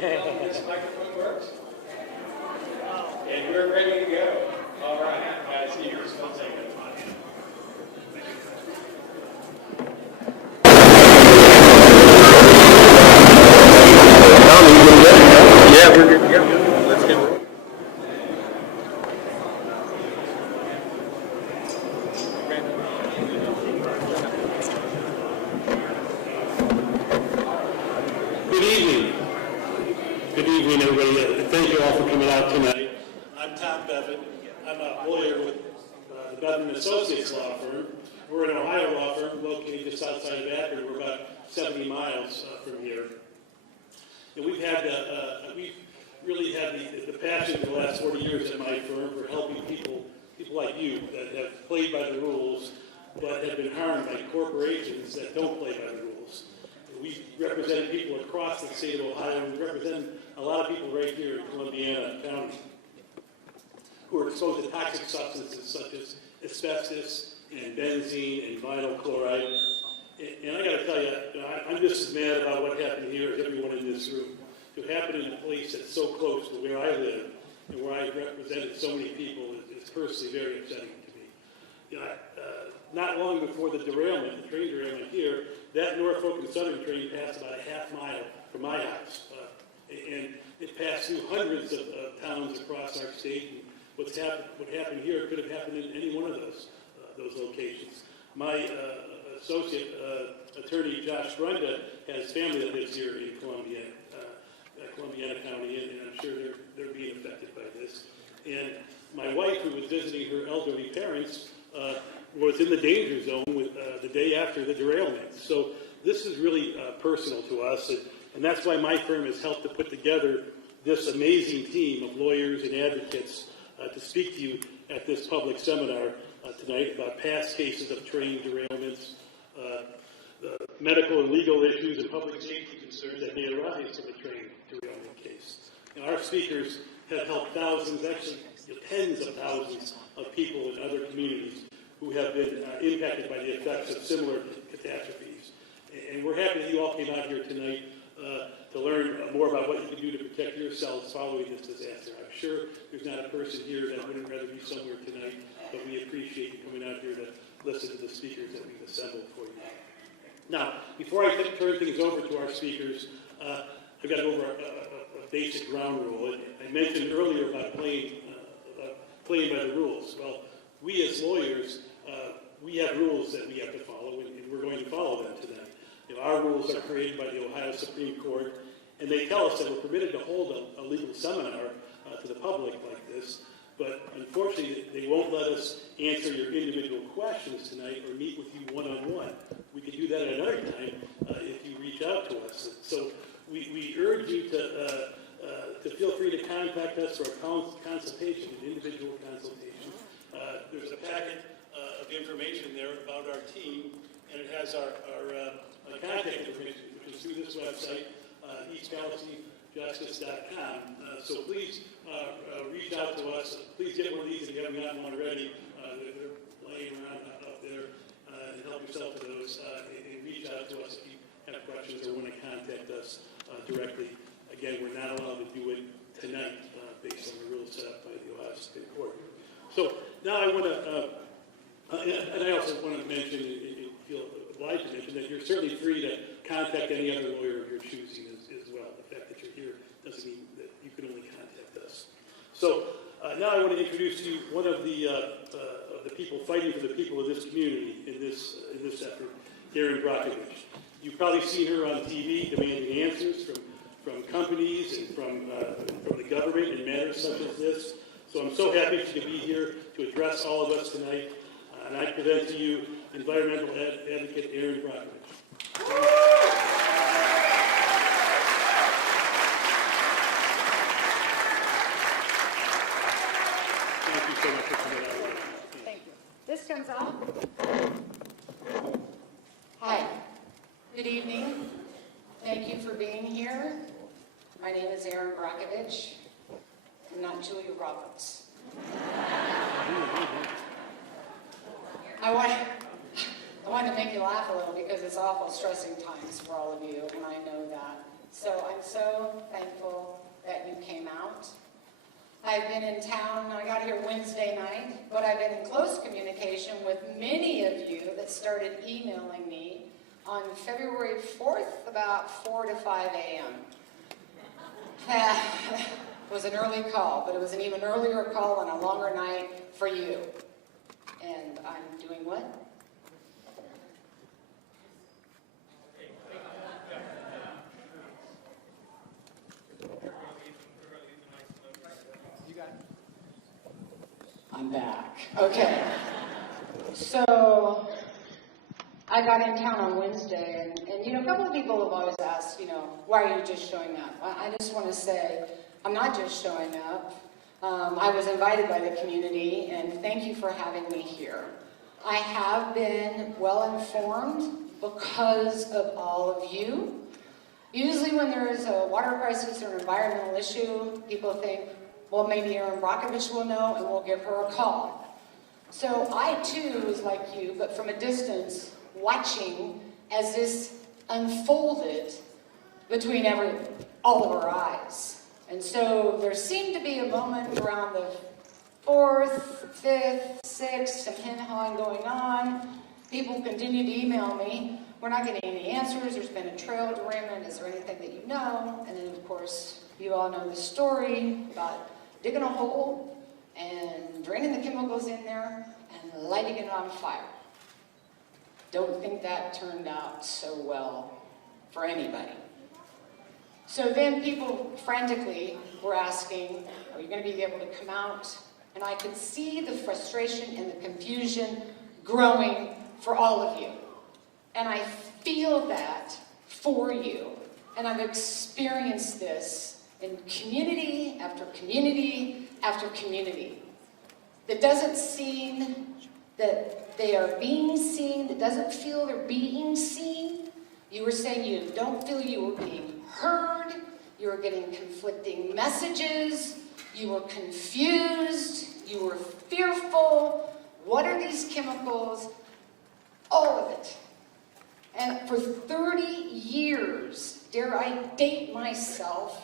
This microphone works? And we're ready to go. All right, guys, here's one second. Yeah, we're good. Yeah, let's get rolling. Good evening, everybody. Thank you all for coming out tonight. I'm Tom Bevan. I'm a lawyer with the Bevan Associates law firm. We're an Ohio law firm located just outside of Akron. We're about 70 miles from here. And we've really had the passion for the last 40 years at my firm for helping people like you that have played by the rules but have been harmed by corporations that don't play by the rules. We represent people across the state of Ohio, and we represent a lot of people right here in Columbiana County who are exposed to toxic substances such as asbestos and benzene and vinyl chloride. And I got to tell you, I'm just as mad about what happened here as everyone in this room. To happen in a place that's so close to where I live and where I represented so many people is personally very upsetting to me. You know, not long before the derailment, the train derailment here, that Norfolk and Southern train passed about a half mile from my house. And it passed through hundreds of towns across our state. And what happened here could have happened in any one of those locations. My associate attorney, Josh Brunda, has family that lives here in Columbiana County, and I'm sure they're being affected by this. And my wife, who was visiting her elderly parents, was in the danger zone with, the day after the derailment. So this is really personal to us, and that's why my firm has helped to put together this amazing team of lawyers and advocates to speak to you at this public seminar tonight about past cases of train derailments, the medical and legal issues and public safety concerns that may arise from the train derailment case. And our speakers have helped thousands, actually tens of thousands of people in other communities who have been impacted by the effects of similar catastrophes. And we're happy that you all came out here tonight to learn more about what you can do to protect yourselves following this disaster. I'm sure there's not a person here that wouldn't rather be somewhere tonight, but we appreciate you coming out here to listen to the speakers that we've assembled for you. Now, before I turn things over to our speakers, I've got to go over a basic ground rule. I mentioned earlier about playing by the rules. Well, we as lawyers, we have rules that we have to follow, and we're going to follow them tonight. You know, our rules are created by the Ohio Supreme Court, and they tell us that we're permitted to hold a legal seminar to the public like this, but unfortunately, they won't let us answer your individual questions tonight or meet with you one-on-one. We could do that at another time if you reach out to us. So we urge you to feel free to contact us for a consultation, an individual consultation. There's a packet of information there about our team, and it has our contact information, which is through this website, eastpalestinejustice.com. So please reach out to us. Please get one of these if you haven't gotten one already. They're laying around up there, and help yourself to those. And reach out to us if you have questions or want to contact us directly. Again, we're not allowed to do it tonight based on the rules set up by the Ohio Supreme Court. So now I want to, and I also want to mention, you feel obliged to mention, that you're certainly free to contact any other lawyer of your choosing as well. The fact that you're here doesn't mean that you can only contact us. So now I want to introduce to you one of the people fighting for the people of this community in this effort, Erin Brockovich. You've probably seen her on TV demanding answers from companies and from the government in matters such as this. So I'm so happy to be here to address all of us tonight. And I present to you environmental advocate Erin Brockovich. Thank you so much for coming out. Thank you. This comes off. Hi. Good evening. Thank you for being here. My name is Erin Brockovich. I'm not Julia Roberts. I want to make you laugh a little because it's awful stressing times for all of you, and I know that. So I'm so thankful that you came out. I've been in town, I got here Wednesday night, but I've been in close communication with many of you that started emailing me on February 4th, about 4 to 5 a.m. That was an early call, but it was an even earlier call on a longer night for you. And I'm doing what? I'm back. Okay. So I got in town on Wednesday, and a couple of people have always asked, why are you just showing up? I just want to say, I'm not just showing up. I was invited by the community, and thank you for having me here. I have been well informed because of all of you. Usually when there is a water crisis or an environmental issue, people think, well, maybe Erin Brockovich will know and we'll give her a call. So I too was like you, but from a distance, watching as this unfolded between all of our eyes. And so there seemed to be a moment around the 4th, 5th, 6th, some hem-hawing going on. People continued to email me. We're not getting any answers. There's been a trail derailment. Is there anything that you know? And then, of course, you all know the story about digging a hole and draining the chemicals in there and lighting it on fire. Don't think that turned out so well for anybody. So then people frantically were asking, are you going to be able to come out? And I could see the frustration and the confusion growing for all of you. And I feel that for you. And I've experienced this in community after community after community. That doesn't seem that they are being seen, that doesn't feel they're being seen. You were saying you don't feel you were being heard, you were getting conflicting messages, you were confused, you were fearful. What are these chemicals? All of it. And for 30 years, dare I date myself,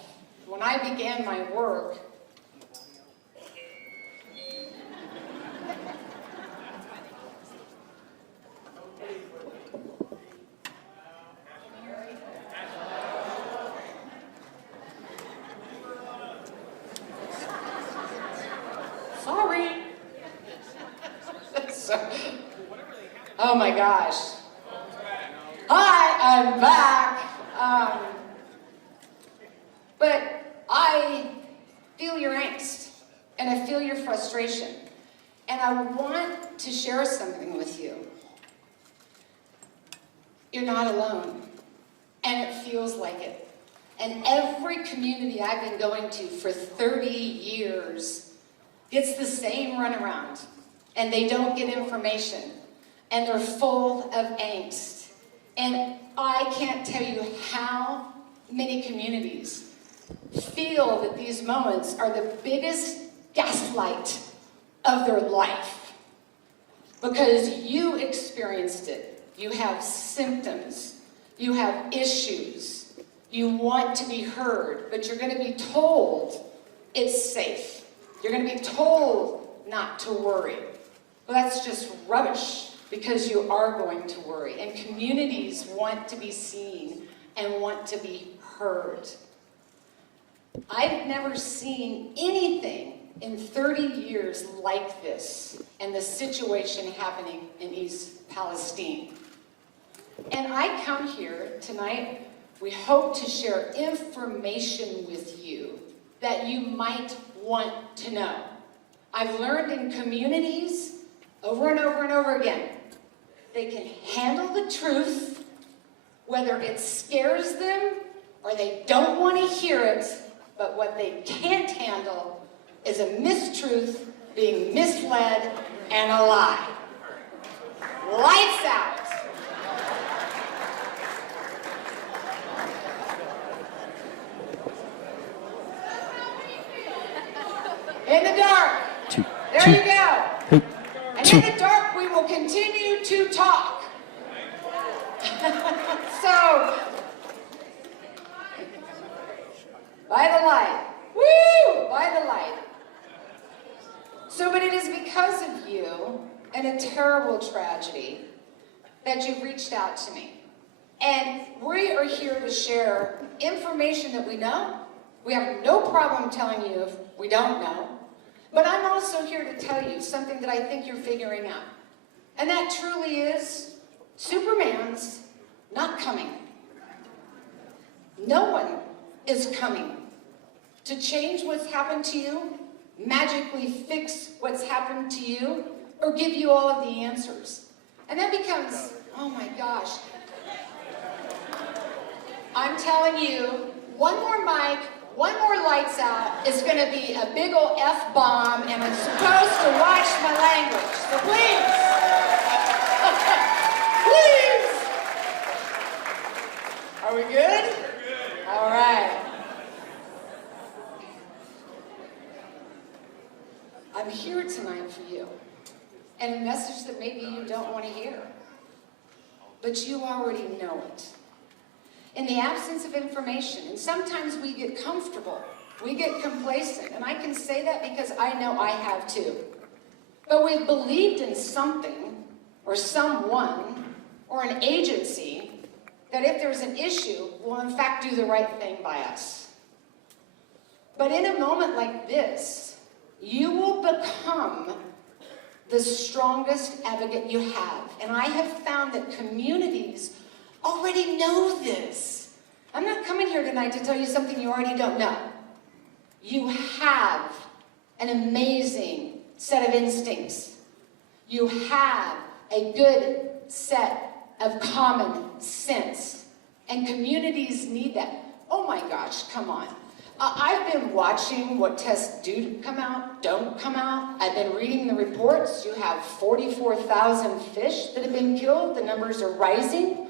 when I began my work, sorry. Oh my gosh. Hi, I'm back. But I feel your angst, and I feel your frustration, and I want to share something with you. You're not alone, and it feels like it. And every community I've been going to for 30 years gets the same runaround, and they don't get information, and they're full of angst. And I can't tell you how many communities feel that these moments are the biggest gaslight of their life. Because you experienced it. You have symptoms. You have issues. You want to be heard, but you're going to be told it's safe. You're going to be told not to worry. Well, that's just rubbish, because you are going to worry. And communities want to be seen and want to be heard. I've never seen anything in 30 years like this, and the situation happening in East Palestine. And I come here tonight, we hope to share information with you that you might want to know. I've learned in communities over and over and over again, they can handle the truth, whether it scares them or they don't want to hear it, but what they can't handle is a mistruth, being misled, and a lie. Lights out. In the dark. There you go. And in the dark, we will continue to talk. So, By the light. Woo! By the light. So, but it is because of you and a terrible tragedy that you've reached out to me. And we are here to share information that we know. We have no problem telling you if we don't know. But I'm also here to tell you something that I think you're figuring out. And that truly is, Superman's not coming. No one is coming to change what's happened to you, magically fix what's happened to you, or give you all of the answers. And that becomes, oh my gosh. I'm telling you, one more mic, one more lights out is going to be a big old F-bomb, and I'm supposed to watch my language. So please, please. Are we good? All right. I'm here tonight for you, and a message that maybe you don't want to hear, but you already know it. In the absence of information, and sometimes we get comfortable, we get complacent, and I can say that because I know I have too. But we've believed in something, or someone, or an agency, that if there's an issue, will in fact do the right thing by us. But in a moment like this, you will become the strongest advocate you have. And I have found that communities already know this. I'm not coming here tonight to tell you something you already don't know. You have an amazing set of instincts. You have a good set of common sense. And communities need that. Oh my gosh, come on. I've been watching what tests do come out, don't come out. I've been reading the reports. You have 44,000 fish that have been killed. The numbers are rising.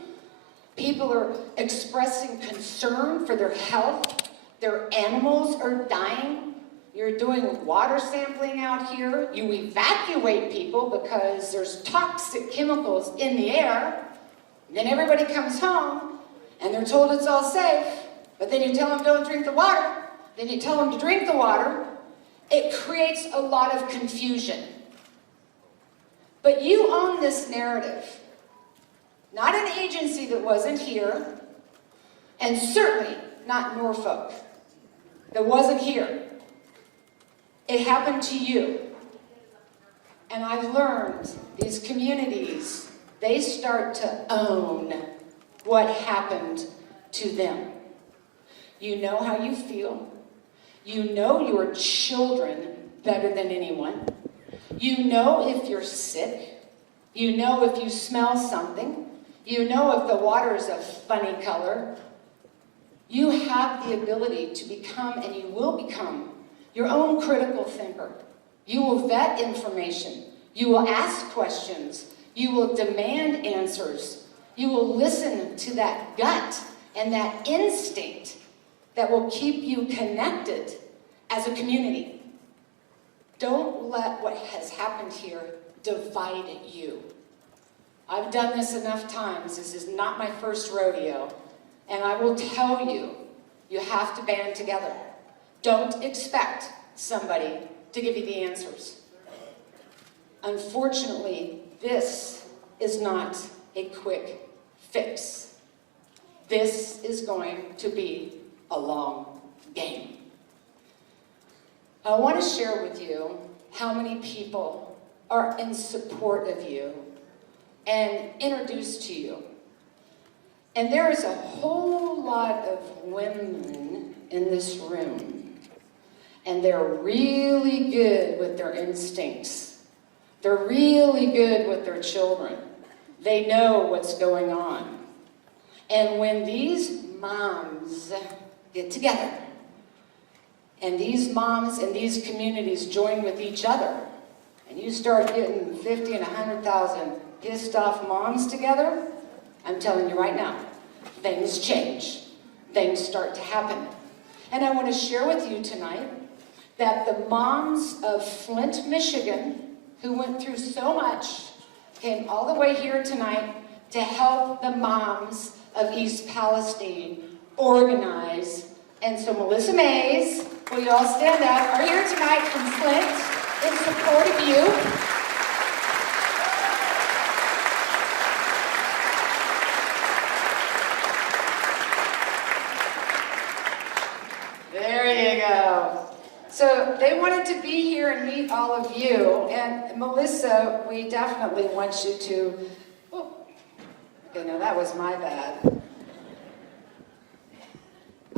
People are expressing concern for their health. Their animals are dying. You're doing water sampling out here. You evacuate people because there's toxic chemicals in the air. Then everybody comes home and they're told it's all safe. But then you tell them don't drink the water. Then you tell them to drink the water. It creates a lot of confusion. But you own this narrative. Not an agency that wasn't here, and certainly not Norfolk, that wasn't here. It happened to you. And I've learned these communities, they start to own what happened to them. You know how you feel. You know your children better than anyone. You know if you're sick. You know if you smell something. You know if the water is a funny color. You have the ability to become, and you will become, your own critical thinker. You will vet information. You will ask questions. You will demand answers. You will listen to that gut and that instinct that will keep you connected as a community. Don't let what has happened here divide you. I've done this enough times. This is not my first rodeo. And I will tell you, you have to band together. Don't expect somebody to give you the answers. Unfortunately, this is not a quick fix. This is going to be a long game. I want to share with you how many people are in support of you and introduced to you. And there is a whole lot of women in this room, and they're really good with their instincts. They're really good with their children. They know what's going on. And when these moms get together, and these moms and these communities join with each other, and you start getting 50 and 100,000 pissed off moms together, I'm telling you right now, things change. Things start to happen. And I want to share with you tonight that the moms of Flint, Michigan, who went through so much, came all the way here tonight to help the moms of East Palestine organize And so Melissa Mays, will you all stand up, are here tonight from Flint in support of you. There you go. So they wanted to be here and meet all of you. And Melissa, we definitely want you to, oh, okay, no, that was my bad.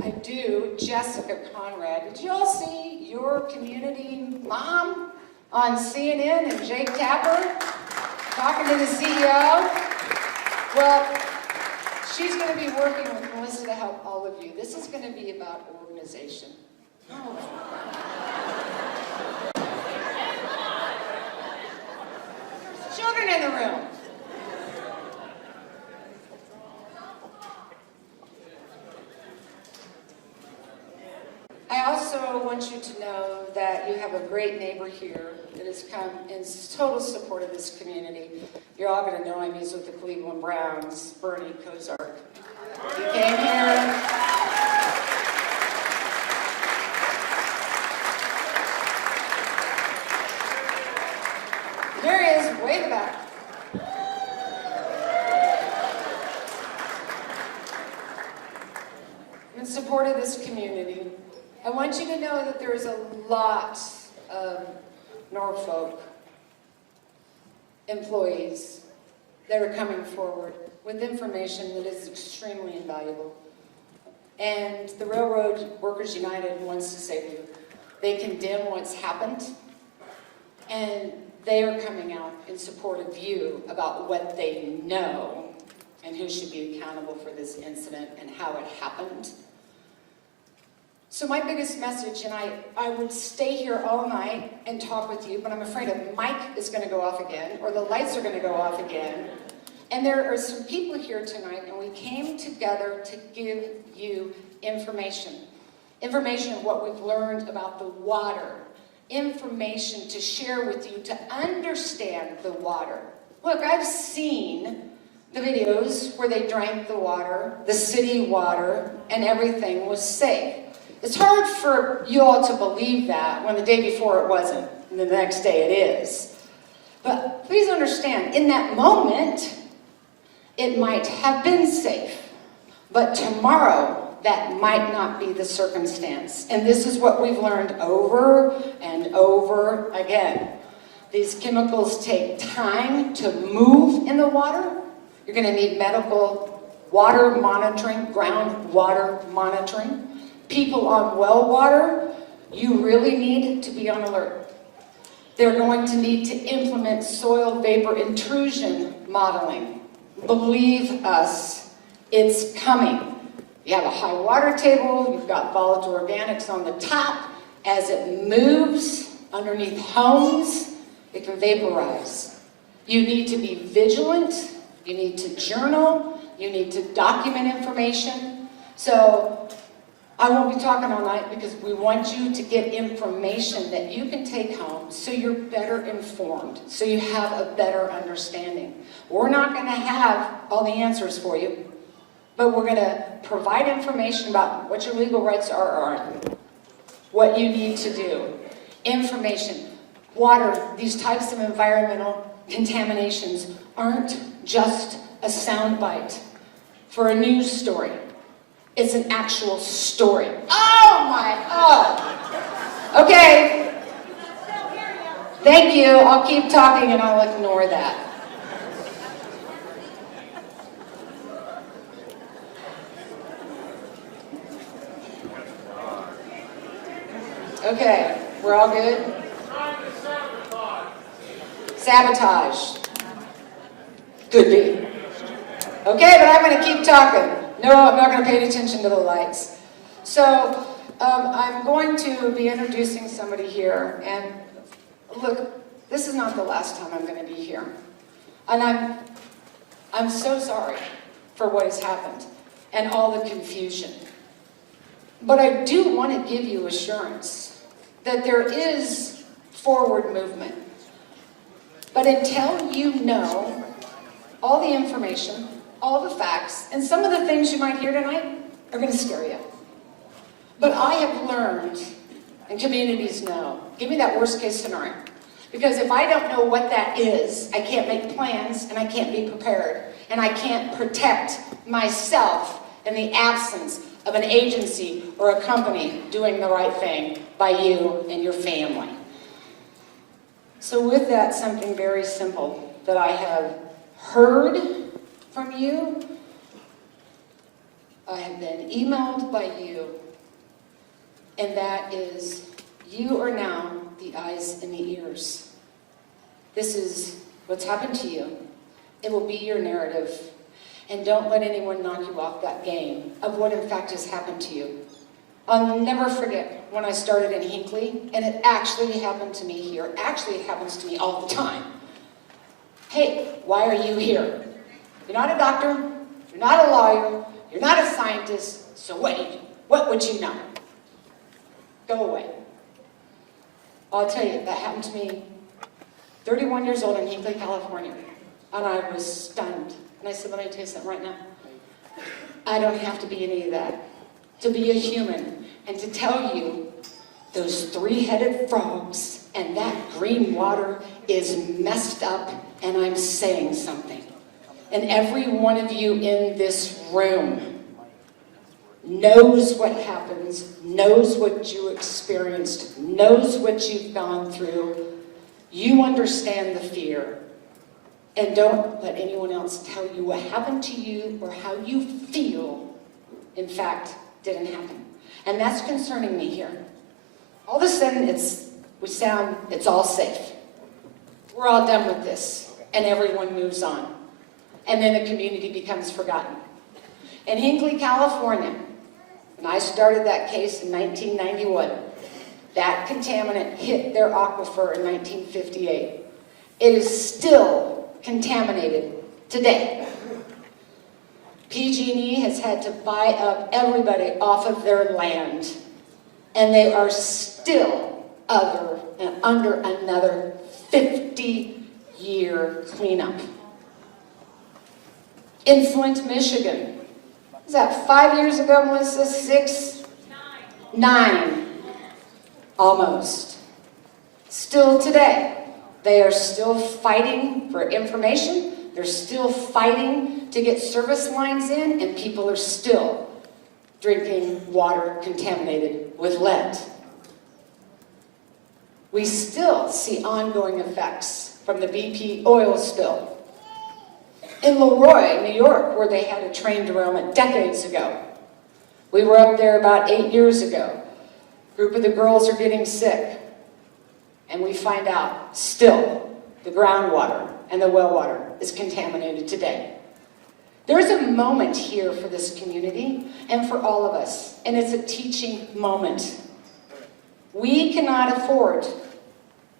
I do, Jessica Conrad. Did you all see your community mom on CNN and Jake Tapper talking to the CEO? Well, she's going to be working with Melissa to help all of you. This is going to be about organization. Oh. Children in the room. I also want you to know that you have a great neighbor here that has come in total support of this community. You're all going to know him. He's with the Cleveland Browns, Bernie Kosar. He came here. There he is, way in the back. In support of this community, I want you to know that there's a lot of Norfolk employees that are coming forward with information that is extremely invaluable. And the Railroad Workers United wants to say to you, they condemn what's happened, and they are coming out in support of you about what they know and who should be accountable for this incident and how it happened. So my biggest message, and I would stay here all night and talk with you, but I'm afraid a mic is going to go off again, or the lights are going to go off again. And there are some people here tonight, and we came together to give you information. Information of what we've learned about the water. Information to share with you to understand the water. Look, I've seen the videos where they drank the water, the city water, and everything was safe. It's hard for you all to believe that when the day before it wasn't, and the next day it is. But please understand, in that moment, it might have been safe. But tomorrow, that might not be the circumstance. And this is what we've learned over and over again. These chemicals take time to move in the water. You're going to need medical water monitoring, groundwater monitoring. People on well water, you really need to be on alert. They're going to need to implement soil vapor intrusion modeling. Believe us, it's coming. You have a high water table, you've got volatile organics on the top. As it moves underneath homes, it can vaporize. You need to be vigilant, you need to journal, you need to document information. So I won't be talking all night because we want you to get information that you can take home so you're better informed, so you have a better understanding. We're not going to have all the answers for you, but we're going to provide information about what your legal rights are or aren't, what you need to do, information. Water, these types of environmental contaminations aren't just a soundbite for a news story. It's an actual story. Oh my, oh. Okay. Thank you. I'll keep talking and I'll ignore that. Okay, we're all good? Sabotage. Could be. Okay, but I'm going to keep talking. No, I'm not going to pay attention to the lights. So, I'm going to be introducing somebody here, and look, this is not the last time I'm going to be here. And I'm so sorry for what has happened and all the confusion. But I do want to give you assurance that there is forward movement. But until you know all the information, all the facts, and some of the things you might hear tonight are going to scare you. But I have learned, and communities know, give me that worst case scenario. Because if I don't know what that is, I can't make plans and I can't be prepared. And I can't protect myself in the absence of an agency or a company doing the right thing by you and your family. So with that, something very simple that I have heard from you, I have been emailed by you, and that is, you are now the eyes and the ears. This is what's happened to you. It will be your narrative. And don't let anyone knock you off that game of what in fact has happened to you. I'll never forget when I started in Hinckley, and it actually happened to me here. Actually, it happens to me all the time. Hey, why are you here? You're not a doctor, you're not a lawyer, you're not a scientist, so wait, what would you know? Go away. I'll tell you, that happened to me 31 years old in Hinckley, California, and I was stunned. And I said, let me tell you something right now. I don't have to be any of that. To be a human and to tell you those three-headed frogs and that green water is messed up, and I'm saying something. And every one of you in this room knows what happens, knows what you experienced, knows what you've gone through. You understand the fear. And don't let anyone else tell you what happened to you or how you feel, in fact, didn't happen. And that's concerning me here. All of a sudden, it's all safe. We're all done with this, and everyone moves on. And then the community becomes forgotten. In Hinckley, California, when I started that case in 1991, that contaminant hit their aquifer in 1958. It is still contaminated today. PG&E has had to buy up everybody off of their land, and they are still under another 50-year cleanup. In Flint, Michigan, was that 5 years ago, Melissa? 6? 9. Almost. Still today. They are still fighting for information. They're still fighting to get service lines in, and people are still drinking water contaminated with lead. We still see ongoing effects from the BP oil spill. In Leroy, New York, where they had a train derailment decades ago. We were up there about 8 years ago. A group of the girls are getting sick. And we find out, still, the groundwater and the well water is contaminated today. There's a moment here for this community and for all of us, and it's a teaching moment. We cannot afford,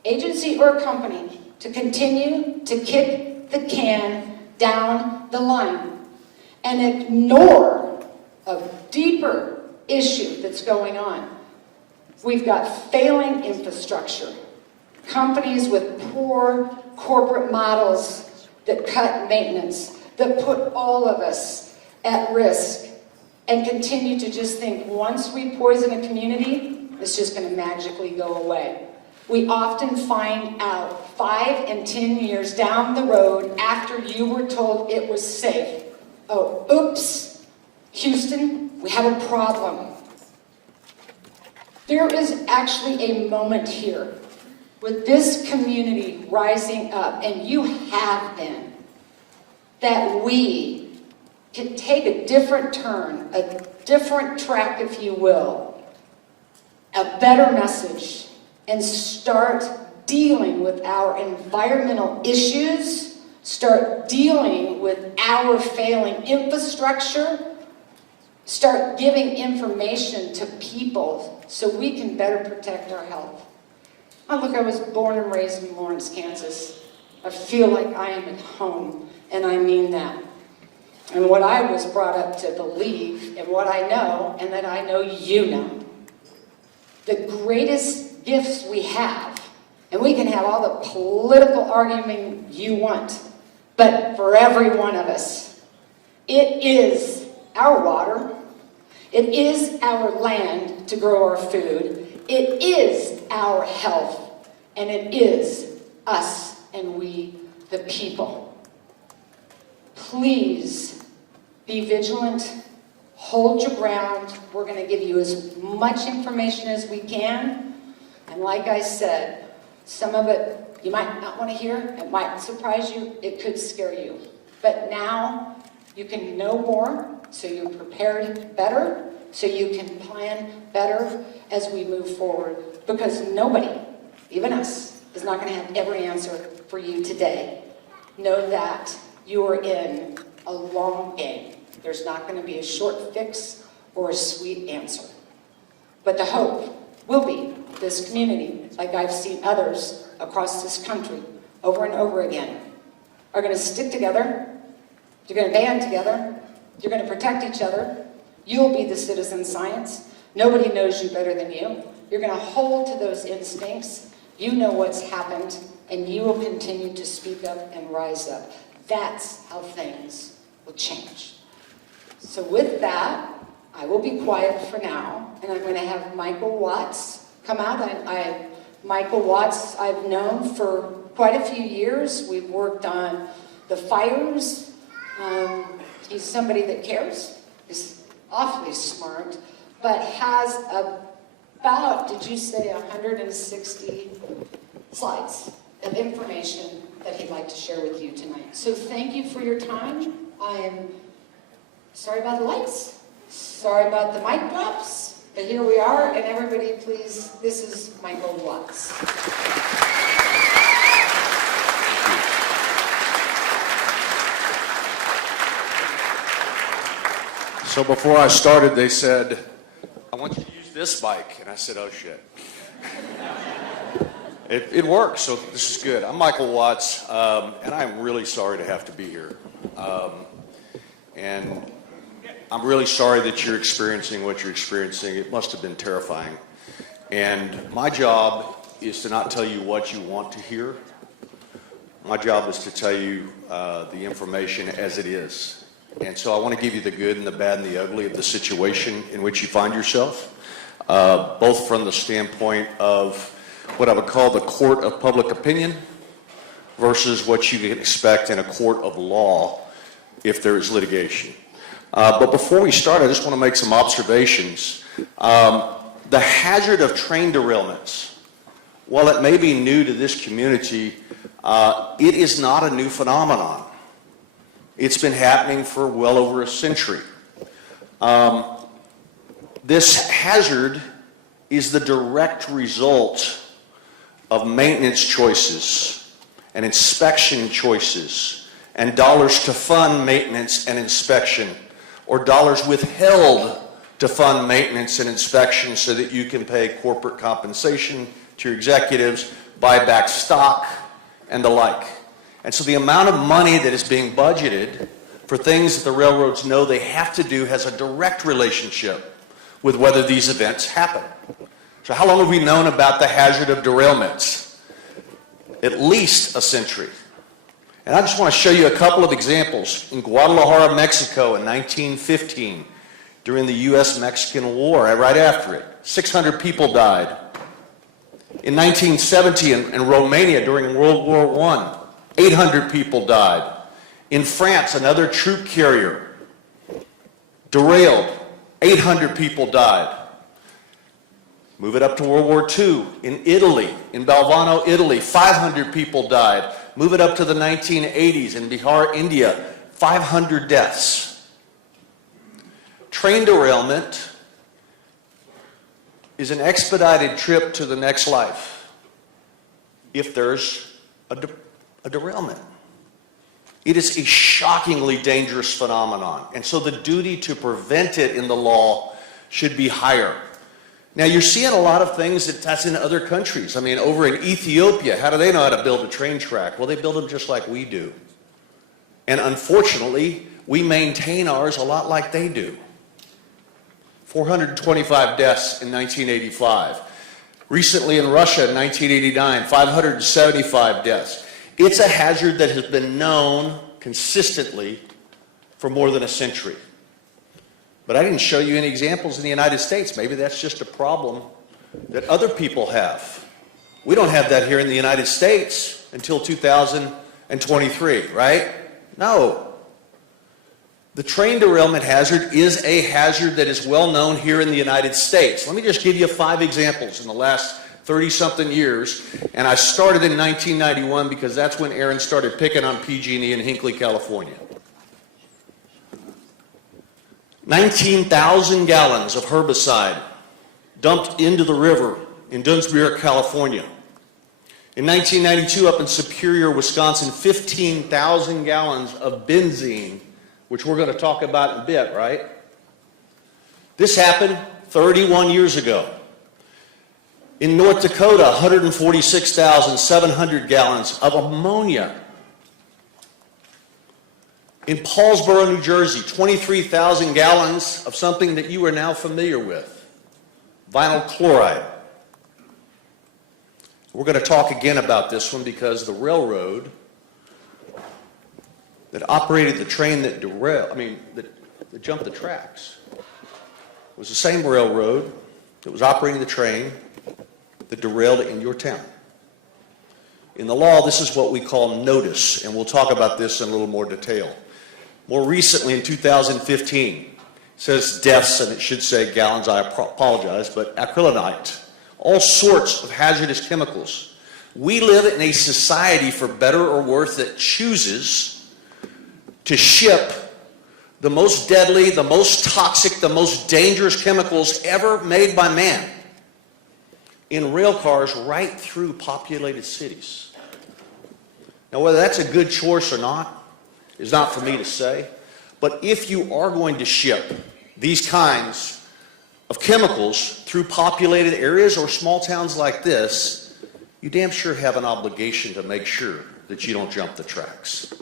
agency or company, to continue to kick the can down the line and ignore a deeper issue that's going on. We've got failing infrastructure. Companies with poor corporate models that cut maintenance, that put all of us at risk, and continue to just think once we poison a community, it's just going to magically go away. We often find out 5 and 10 years down the road after you were told it was safe. Oh, oops, Houston, we have a problem. There is actually a moment here with this community rising up, and you have been, that we can take a different turn, a different track, if you will, a better message, and start dealing with our environmental issues, start dealing with our failing infrastructure, start giving information to people so we can better protect our health. Oh, look, I was born and raised in Lawrence, Kansas. I feel like I am at home, and I mean that. And what I was brought up to believe, and what I know, and that I know you know. The greatest gifts we have, and we can have all the political argument you want, but for every one of us, it is our water, It is our land to grow our food. It is our health. And it is us and we, the people. Please be vigilant. Hold your ground. We're going to give you as much information as we can. And like I said, some of it you might not want to hear. It might surprise you. It could scare you. But now you can know more, so you're prepared better, so you can plan better as we move forward. Because nobody, even us, is not going to have every answer for you today. Know that you are in a long game. There's not going to be a short fix or a sweet answer. But the hope will be this community, like I've seen others across this country over and over again, are going to stick together. You're going to band together. You're going to protect each other. You'll be the citizen science. Nobody knows you better than you. You're going to hold to those instincts. You know what's happened, and you will continue to speak up and rise up. That's how things will change. So with that, I will be quiet for now, and I'm going to have Michael Watts come out. Michael Watts I've known for quite a few years. We've worked on the fires. He's somebody that cares. He's awfully smart, but has about, did you say 160 slides of information that he'd like to share with you tonight. So thank you for your time. I am sorry about the lights. Sorry about the mic drops, but here we are, and everybody please, this is Michael Watts. So before I started, they said, I want you to use this bike. And I said, oh shit. It works, so this is good. I'm Michael Watts, and I'm really sorry to have to be here. And I'm really sorry that you're experiencing what you're experiencing. It must have been terrifying. And my job is to not tell you what you want to hear. My job is to tell you the information as it is. And so I want to give you the good and the bad and the ugly of the situation in which you find yourself, both from the standpoint of what I would call the court of public opinion versus what you can expect in a court of law if there is litigation. But before we start, I just want to make some observations. The hazard of train derailments, while it may be new to this community, it is not a new phenomenon. It's been happening for well over a century. This hazard is the direct result of maintenance choices and inspection choices and dollars to fund maintenance and inspection, or dollars withheld to fund maintenance and inspection so that you can pay corporate compensation to your executives, buy back stock, and the like. And so the amount of money that is being budgeted for things that the railroads know they have to do has a direct relationship with whether these events happen. So how long have we known about the hazard of derailments? At least a century. And I just want to show you a couple of examples. In Guadalajara, Mexico in 1915, during the U.S.-Mexican War, right after it, 600 people died. In 1970 in Romania during World War I, 800 people died. In France, another troop carrier derailed. 800 people died. Move it up to World War II. In Italy, in Balvano, Italy, 500 people died. Move it up to the 1980s in Bihar, India, 500 deaths. Train derailment is an expedited trip to the next life if there's a derailment. It is a shockingly dangerous phenomenon, and so the duty to prevent it in the law should be higher. Now, you're seeing a lot of things that's in other countries. I mean, over in Ethiopia, how do they know how to build a train track? Well, they build them just like we do. And unfortunately, we maintain ours a lot like they do. 425 deaths in 1985. Recently in Russia in 1989, 575 deaths. It's a hazard that has been known consistently for more than a century. But I didn't show you any examples in the United States. Maybe that's just a problem that other people have. We don't have that here in the United States until 2023, right? No. The train derailment hazard is a hazard that is well known here in the United States. Let me just give you 5 examples in the last 30-something years. And I started in 1991 because that's when Erin started picking on PG&E in Hinckley, California. 19,000 gallons of herbicide dumped into the river in Dunsmuir, California. In 1992, up in Superior, Wisconsin, 15,000 gallons of benzene, which we're going to talk about in a bit, right? This happened 31 years ago. In North Dakota, 146,700 gallons of ammonia. In Paulsboro, New Jersey, 23,000 gallons of something that you are now familiar with, vinyl chloride. We're going to talk again about this one because the railroad that operated the train that that jumped the tracks was the same railroad that was operating the train that derailed in your town. In the law, this is what we call notice, and we'll talk about this in a little more detail. More recently, in 2015, it says deaths, and it should say gallons, I apologize, but acrylamide, all sorts of hazardous chemicals. We live in a society, for better or worse, that chooses to ship the most deadly, the most toxic, the most dangerous chemicals ever made by man in rail cars right through populated cities. Now, whether that's a good choice or not is not for me to say, but if you are going to ship these kinds of chemicals through populated areas or small towns like this, you damn sure have an obligation to make sure that you don't jump the tracks.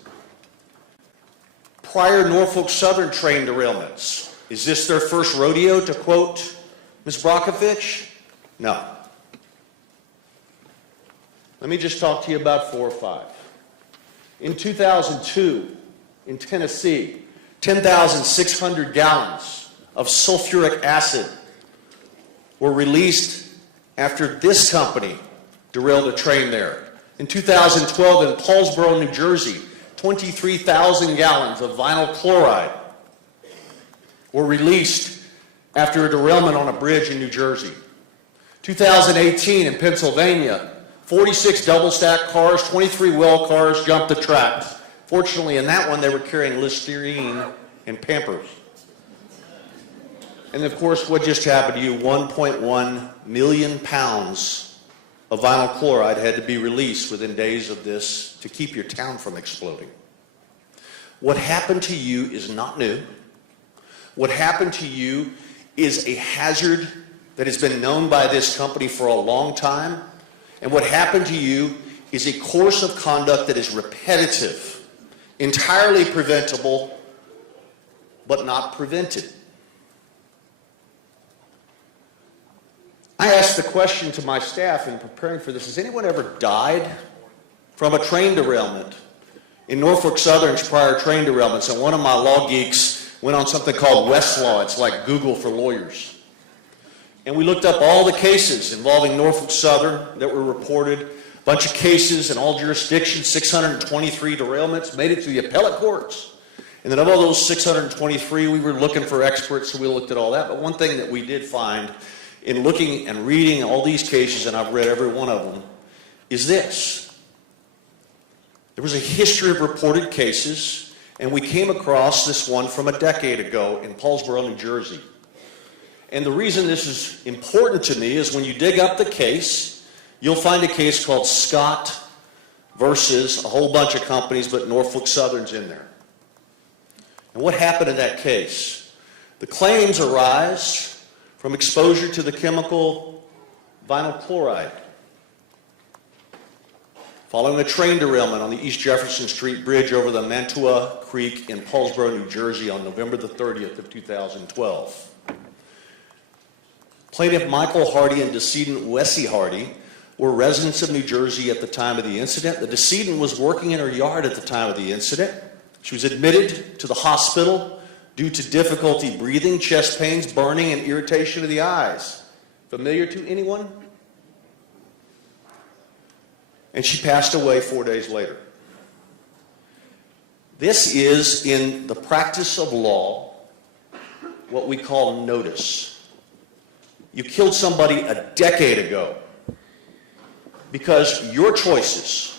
Prior Norfolk Southern train derailments, is this their first rodeo, to quote Ms. Brockovich? No. Let me just talk to you about 4 or 5. In 2002, in Tennessee, 10,600 gallons of sulfuric acid were released after this company derailed a train there. In 2012, in Paulsboro, New Jersey, 23,000 gallons of vinyl chloride were released after a derailment on a bridge in New Jersey. 2018 in Pennsylvania, 46 double-stack cars, 23 well cars jumped the tracks. Fortunately, in that one, they were carrying Listerine and Pampers. And of course, what just happened to you, 1.1 million pounds of vinyl chloride had to be released within days of this to keep your town from exploding. What happened to you is not new. What happened to you is a hazard that has been known by this company for a long time. And what happened to you is a course of conduct that is repetitive, entirely preventable, but not prevented. I asked the question to my staff in preparing for this, has anyone ever died from a train derailment? In Norfolk Southern's prior train derailments, and one of my law geeks went on something called Westlaw. It's like Google for lawyers. And we looked up all the cases involving Norfolk Southern that were reported, a bunch of cases in all jurisdictions, 623 derailments, made it to the appellate courts. And then of all those 623, we were looking for experts, so we looked at all that. But one thing that we did find in looking and reading all these cases, and I've read every one of them, is this. There was a history of reported cases, and we came across this one from a decade ago in Paulsboro, New Jersey. And the reason this is important to me is when you dig up the case, you'll find a case called Scott versus a whole bunch of companies, but Norfolk Southern's in there. And what happened in that case? The claims arise from exposure to the chemical vinyl chloride following a train derailment on the East Jefferson Street Bridge over the Mantua Creek in Paulsboro, New Jersey on November the 30th of 2012. Plaintiff Michael Hardy and decedent Wessie Hardy were residents of New Jersey at the time of the incident. The decedent was working in her yard at the time of the incident. She was admitted to the hospital due to difficulty breathing, chest pains, burning, and irritation of the eyes. Familiar to anyone? And she passed away 4 days later. This is, in the practice of law, what we call notice. You killed somebody a decade ago because your choices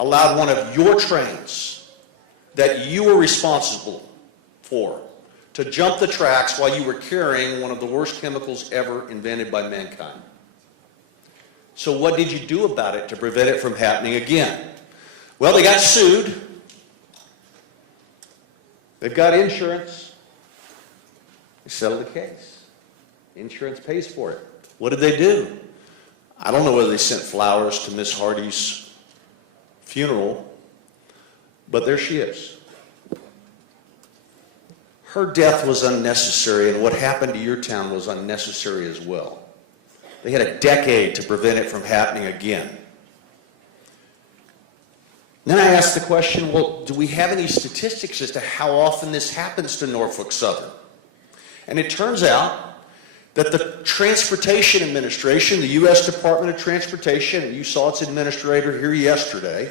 allowed one of your trains that you were responsible for to jump the tracks while you were carrying one of the worst chemicals ever invented by mankind. So what did you do about it to prevent it from happening again? Well, they got sued. They've got insurance. They settled the case. Insurance pays for it. What did they do? I don't know whether they sent flowers to Miss Hardy's funeral, but there she is. Her death was unnecessary, and what happened to your town was unnecessary as well. They had a decade to prevent it from happening again. Then I asked the question, well, do we have any statistics as to how often this happens to Norfolk Southern? And it turns out that the Transportation Administration, the U.S. Department of Transportation, and you saw its administrator here yesterday,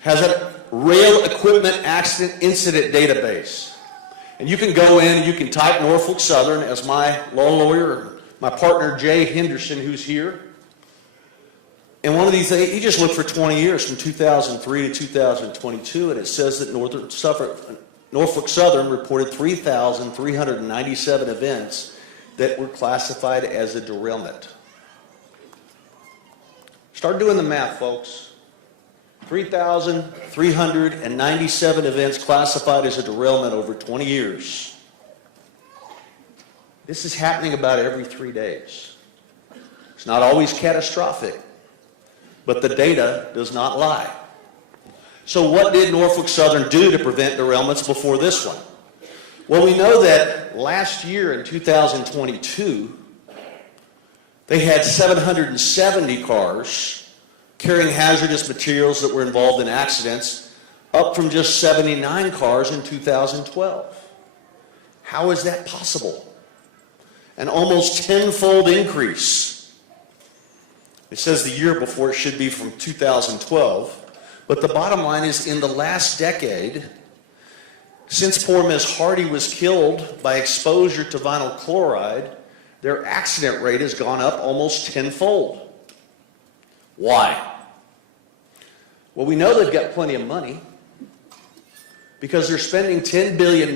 has a rail equipment accident incident database. And you can go in and you can type Norfolk Southern, as my law lawyer, my partner Jay Henderson, who's here. And one of these things, you just look for 20 years from 2003 to 2022, and it says that Norfolk Southern reported 3,397 events that were classified as a derailment. Start doing the math, folks. 3,397 events classified as a derailment over 20 years. This is happening about every 3 days. It's not always catastrophic, but the data does not lie. So what did Norfolk Southern do to prevent derailments before this one? Well, we know that last year in 2022, they had 770 cars carrying hazardous materials that were involved in accidents, up from just 79 cars in 2012. How is that possible? An almost tenfold increase. It says the year before it should be from 2012. But the bottom line is, in the last decade, since poor Miss Hardy was killed by exposure to vinyl chloride, their accident rate has gone up almost tenfold. Why? Well, we know they've got plenty of money because they're spending $10 billion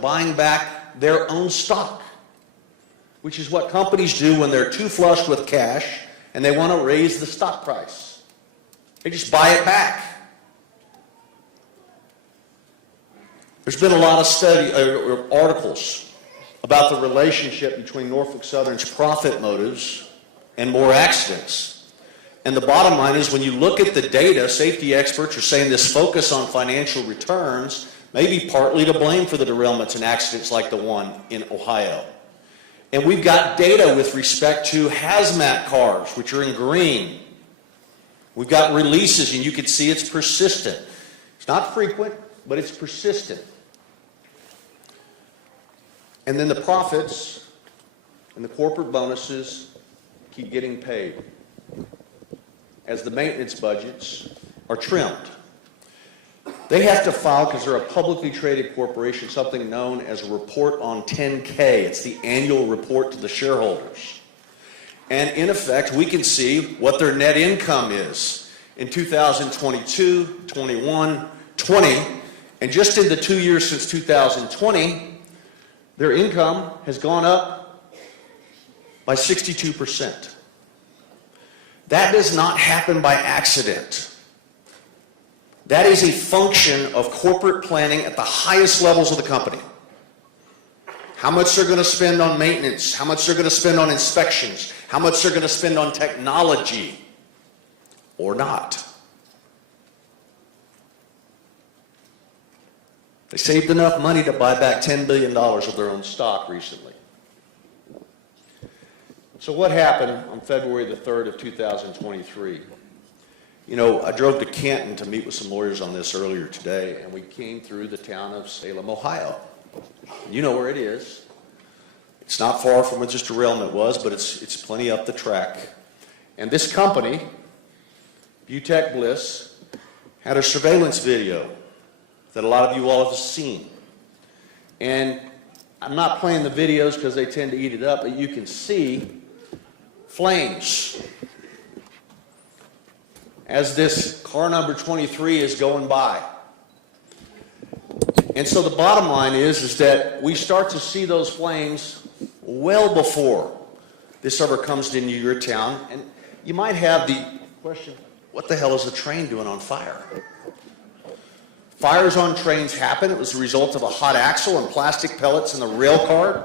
buying back their own stock, which is what companies do when they're too flush with cash and they want to raise the stock price. They just buy it back. There's been a lot of articles about the relationship between Norfolk Southern's profit motives and more accidents. And the bottom line is, when you look at the data, safety experts are saying this focus on financial returns may be partly to blame for the derailments and accidents like the one in Ohio. And we've got data with respect to hazmat cars, which are in green. We've got releases, and you can see it's persistent. It's not frequent, but it's persistent. And then the profits and the corporate bonuses keep getting paid as the maintenance budgets are trimmed. They have to file, because they're a publicly traded corporation, something known as a report on 10K. It's the annual report to the shareholders. And in effect, we can see what their net income is in 2022, 21, 20, and just in the 2 years since 2020, their income has gone up by 62%. That does not happen by accident. That is a function of corporate planning at the highest levels of the company. How much they're going to spend on maintenance, how much they're going to spend on inspections, how much they're going to spend on technology, or not. They saved enough money to buy back $10 billion of their own stock recently. So what happened on February the 3rd of 2023? You know, I drove to Canton to meet with some lawyers on this earlier today, and we came through the town of Salem, Ohio. You know where it is. It's not far from where this derailment was, but it's plenty up the track. And this company, Butech Bliss, had a surveillance video that a lot of you all have seen. And I'm not playing the videos because they tend to eat it up, but you can see flames as this car number 23 is going by. And so the bottom line is that we start to see those flames well before this ever comes into your town. And you might have the question, what the hell is the train doing on fire? Fires on trains happen. It was the result of a hot axle and plastic pellets in the rail car,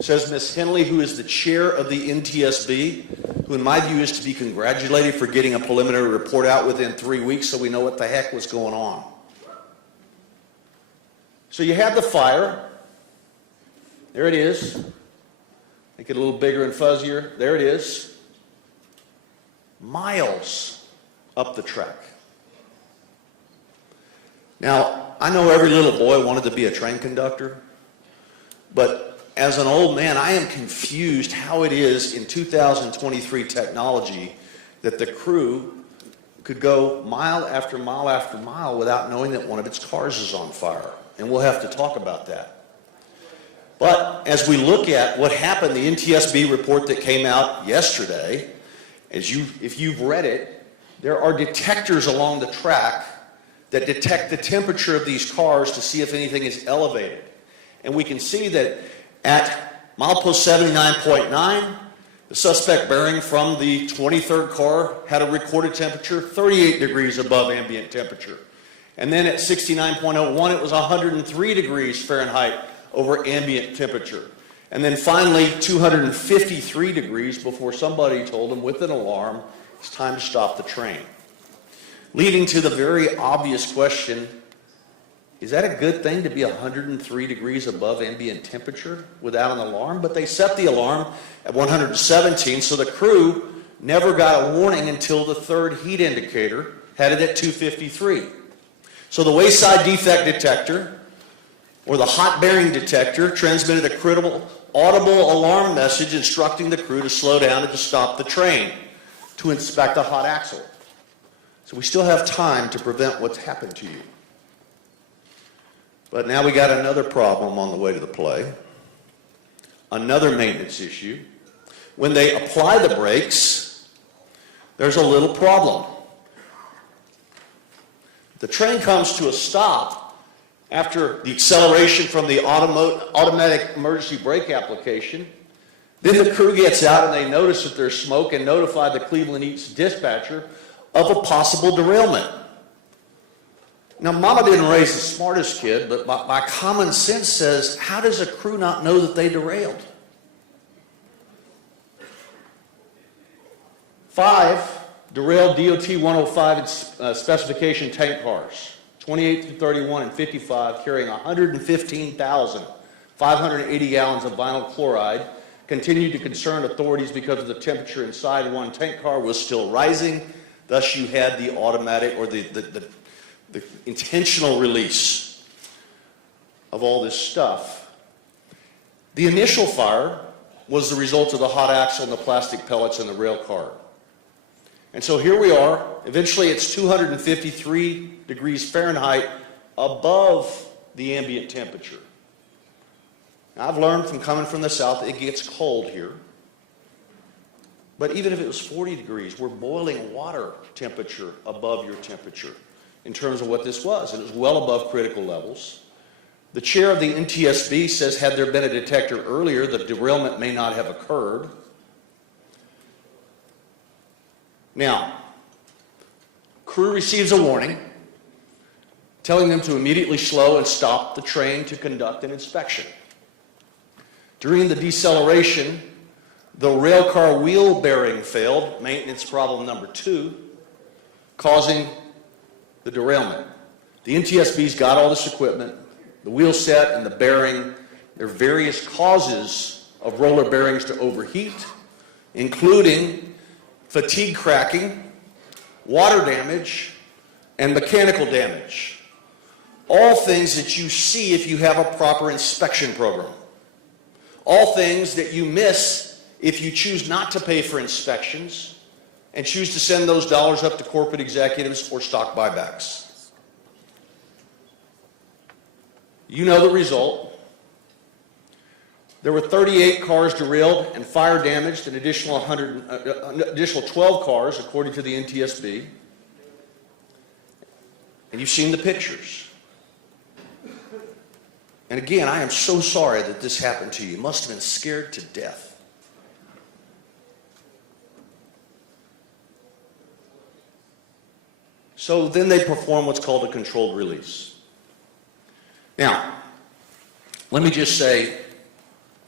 says Ms. Henley, who is the chair of the NTSB, who in my view is to be congratulated for getting a preliminary report out within 3 weeks so we know what the heck was going on. So you have the fire. There it is. Make it a little bigger and fuzzier. There it is. Miles up the track. Now, I know every little boy wanted to be a train conductor, but as an old man, I am confused how it is in 2023 technology that the crew could go mile after mile after mile without knowing that one of its cars is on fire. And we'll have to talk about that. But as we look at what happened, the NTSB report that came out yesterday, if you've read it, there are detectors along the track that detect the temperature of these cars to see if anything is elevated. And we can see that at milepost 79.9, the suspect bearing from the 23rd car had a recorded temperature 38 degrees above ambient temperature. And then at 69.01, it was 103 degrees Fahrenheit over ambient temperature. And then finally, 253 degrees before somebody told him with an alarm, it's time to stop the train. Leading to the very obvious question, is that a good thing to be 103 degrees above ambient temperature without an alarm? But they set the alarm at 117, so the crew never got a warning until the third heat indicator had it at 253. So the wayside defect detector, or the hot bearing detector, transmitted a critical audible alarm message instructing the crew to slow down and to stop the train to inspect the hot axle. So we still have time to prevent what's happened to you. But now we got another problem on the way to the play, another maintenance issue. When they apply the brakes, there's a little problem. The train comes to a stop after the acceleration from the automatic emergency brake application. Then the crew gets out and they notice that there's smoke and notify the Cleveland East dispatcher of a possible derailment. Now, Mama didn't raise the smartest kid, but my common sense says, how does a crew not know that they derailed? 5 derailed DOT 105 specification tank cars, 28 through 31 and 55, carrying 115,580 gallons of vinyl chloride, continued to concern authorities because of the temperature inside one tank car was still rising. Thus, you had the automatic or the intentional release of all this stuff. The initial fire was the result of the hot axle and the plastic pellets in the rail car. And so here we are. Eventually, it's 253 degrees Fahrenheit above the ambient temperature. Now, I've learned from coming from the south, it gets cold here. But even if it was 40 degrees, we're boiling water temperature above your temperature in terms of what this was. It was well above critical levels. The chair of the NTSB says had there been a detector earlier, the derailment may not have occurred. Now, crew receives a warning telling them to immediately slow and stop the train to conduct an inspection. During the deceleration, the rail car wheel bearing failed, maintenance problem number 2, causing the derailment. The NTSB's got all this equipment, the wheel set and the bearing. There are various causes of roller bearings to overheat, including fatigue cracking, water damage, and mechanical damage. All things that you see if you have a proper inspection program. All things that you miss if you choose not to pay for inspections and choose to send those dollars up to corporate executives or stock buybacks. You know the result. There were 38 cars derailed and fire damaged, an additional 12 cars, according to the NTSB. And you've seen the pictures. And again, I am so sorry that this happened to you. You must have been scared to death. So then they perform what's called a controlled release. Now, let me just say,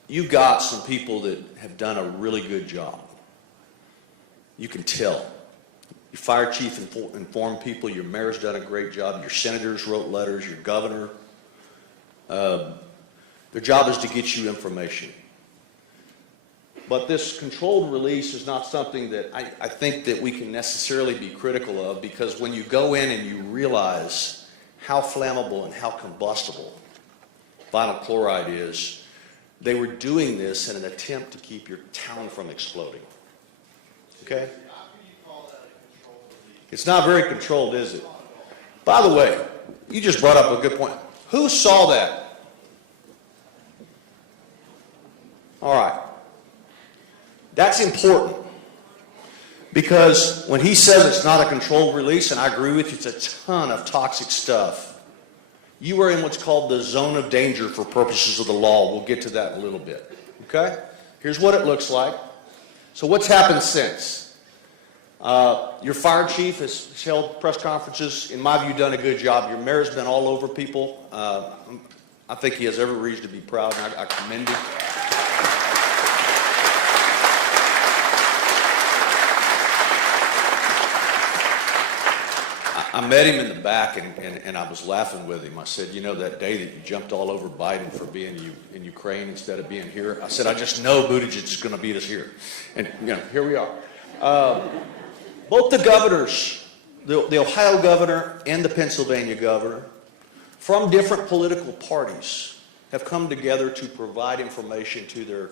you got some people that have done a really good job. You can tell. Your fire chief informed people, your mayor's done a great job, your senators wrote letters, your governor. Their job is to get you information. But this controlled release is not something that I think that we can necessarily be critical of, because when you go in and you realize how flammable and how combustible vinyl chloride is, they were doing this in an attempt to keep your town from exploding. Okay? It's not very controlled, is it? By the way, you just brought up a good point. Who saw that? All right. That's important, because when he says it's not a controlled release, and I agree with you, it's a ton of toxic stuff. You are in what's called the zone of danger for purposes of the law. We'll get to that in a little bit. Okay? Here's what it looks like. So what's happened since? Your fire chief has held press conferences. In my view, done a good job. Your mayor's been all over people. I think he has every reason to be proud, and I commend him. I met him in the back, and I was laughing with him. I said, you know, that day that you jumped all over Biden for being in Ukraine instead of being here, I said, I just know Buttigieg is going to beat us here. And, you know, here we are. Both the governors, the Ohio governor and the Pennsylvania governor, from different political parties, have come together to provide information to their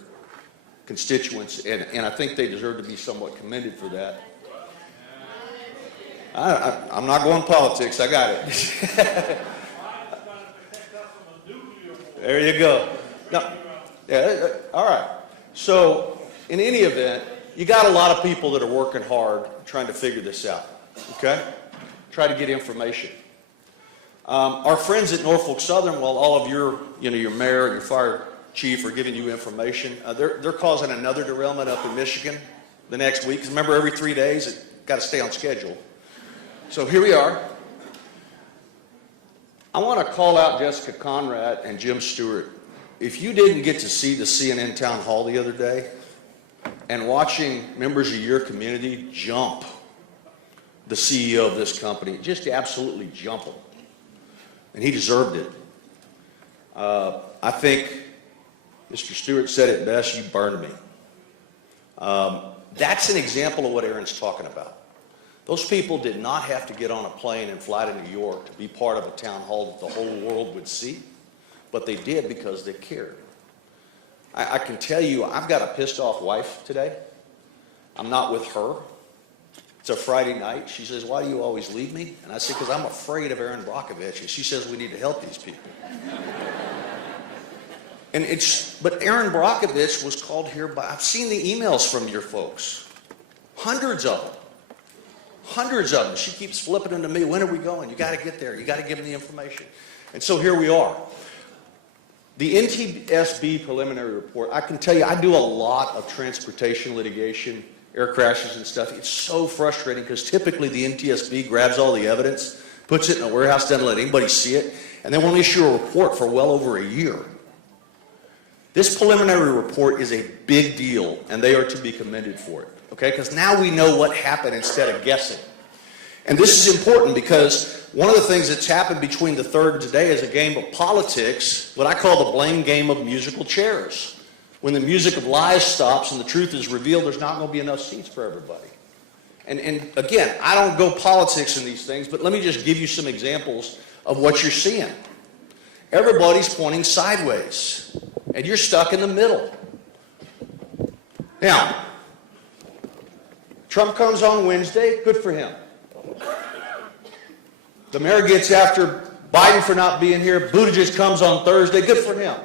constituents, and I think they deserve to be somewhat commended for that. I'm not going politics. I got it. There you go. No, yeah, all right. So, in any event, you got a lot of people that are working hard trying to figure this out. Okay? Try to get information. Our friends at Norfolk Southern, while all of your mayor and your fire chief are giving you information, they're causing another derailment up in Michigan the next week. 'Cause remember, every 3 days, it's got to stay on schedule. So here we are. I want to call out Jessica Conrad and Jim Stewart. If you didn't get to see the CNN town hall the other day and watching members of your community jump the CEO of this company, just absolutely jump him. And he deserved it. I think Mr. Stewart said it best, you burned me. That's an example of what Erin's talking about. Those people did not have to get on a plane and fly to New York to be part of a town hall that the whole world would see, but they did because they cared. I can tell you, I've got a pissed off wife today. I'm not with her. It's a Friday night. She says, why do you always leave me? And I say, because I'm afraid of Erin Brockovich, and she says we need to help these people. But Erin Brockovich was called here by, I've seen the emails from your folks. Hundreds of them. Hundreds of them. She keeps flipping them to me. When are we going? You got to get there. You got to give them the information. And so here we are. The NTSB preliminary report, I can tell you, I do a lot of transportation litigation, air crashes and stuff. It's so frustrating because typically the NTSB grabs all the evidence, puts it in a warehouse, doesn't let anybody see it, and they won't issue a report for well over a year. This preliminary report is a big deal, and they are to be commended for it. Okay, because now we know what happened instead of guessing. And this is important because one of the things that's happened between the 3rd and today is a game of politics, what I call the blame game of musical chairs. When the music of lies stops and the truth is revealed, there's not going to be enough seats for everybody. And again, I don't go politics in these things, but let me just give you some examples of what you're seeing. Everybody's pointing sideways, and you're stuck in the middle. Now, Trump comes on Wednesday, good for him. The mayor gets after Biden for not being here. Buttigieg comes on Thursday, good for him.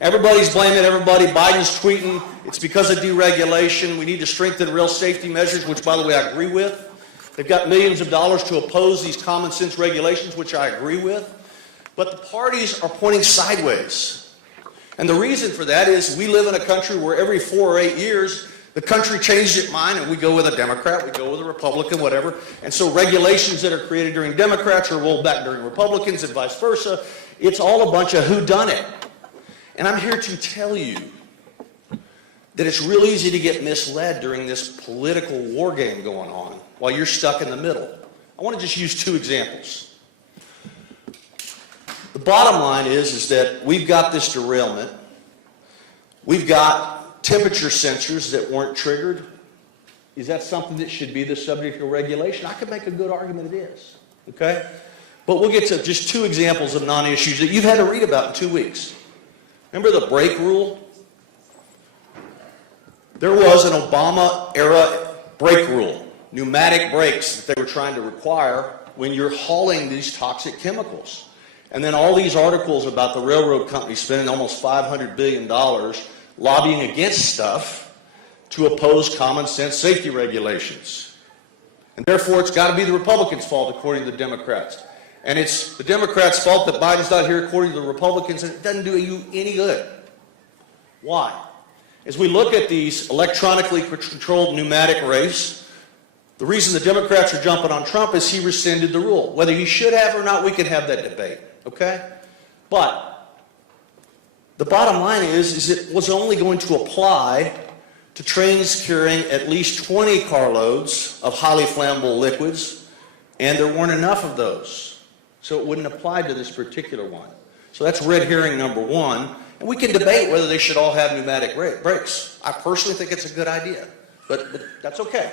Everybody's blaming everybody. Biden's tweeting, it's because of deregulation. We need to strengthen real safety measures, which, by the way, I agree with. They've got millions of dollars to oppose these common sense regulations, which I agree with. But the parties are pointing sideways. And the reason for that is we live in a country where every 4 or 8 years, the country changes its mind and we go with a Democrat, we go with a Republican, whatever. And so regulations that are created during Democrats are rolled back during Republicans and vice versa. It's all a bunch of whodunit. And I'm here to tell you that it's real easy to get misled during this political war game going on while you're stuck in the middle. I want to just use 2 examples. The bottom line is that we've got this derailment. We've got temperature sensors that weren't triggered. Is that something that should be the subject of regulation? I could make a good argument it is. Okay? But we'll get to just 2 examples of non-issues that you've had to read about in 2 weeks. Remember the brake rule? There was an Obama-era brake rule, pneumatic brakes that they were trying to require when you're hauling these toxic chemicals. And then all these articles about the railroad company spending almost $500 billion lobbying against stuff to oppose common sense safety regulations. And therefore, it's got to be the Republicans' fault, according to the Democrats. And it's the Democrats' fault that Biden's not here, according to the Republicans, and it doesn't do you any good. Why? As we look at these electronically controlled pneumatic brakes, the reason the Democrats are jumping on Trump is he rescinded the rule. Whether he should have or not, we can have that debate. Okay? But the bottom line is it was only going to apply to trains carrying at least 20 carloads of highly flammable liquids, and there weren't enough of those. So it wouldn't apply to this particular one. So that's red herring number 1. And we can debate whether they should all have pneumatic brakes. I personally think it's a good idea, but that's okay.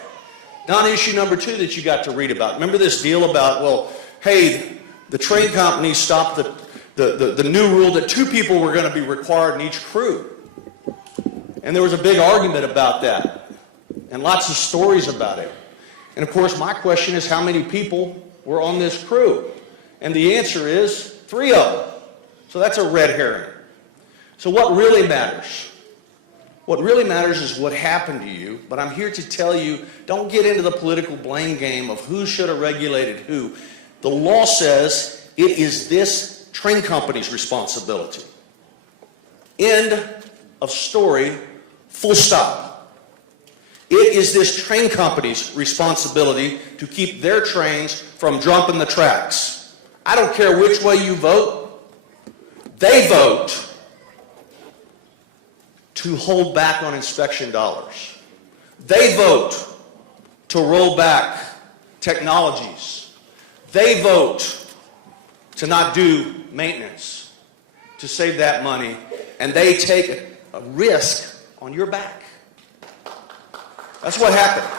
Non-issue number 2 that you got to read about. Remember this deal about, well, hey, the train companies stopped the new rule that 2 people were going to be required in each crew. And there was a big argument about that and lots of stories about it. And of course, my question is how many people were on this crew? And the answer is 3 of them. So that's a red herring. So what really matters? What really matters is what happened to you, but I'm here to tell you, don't get into the political blame game of who should have regulated who. The law says it is this train company's responsibility. End of story, full stop. It is this train company's responsibility to keep their trains from jumping the tracks. I don't care which way you vote. They vote to hold back on inspection dollars. They vote to roll back technologies. They vote to not do maintenance, to save that money, and they take a risk on your back. That's what happened.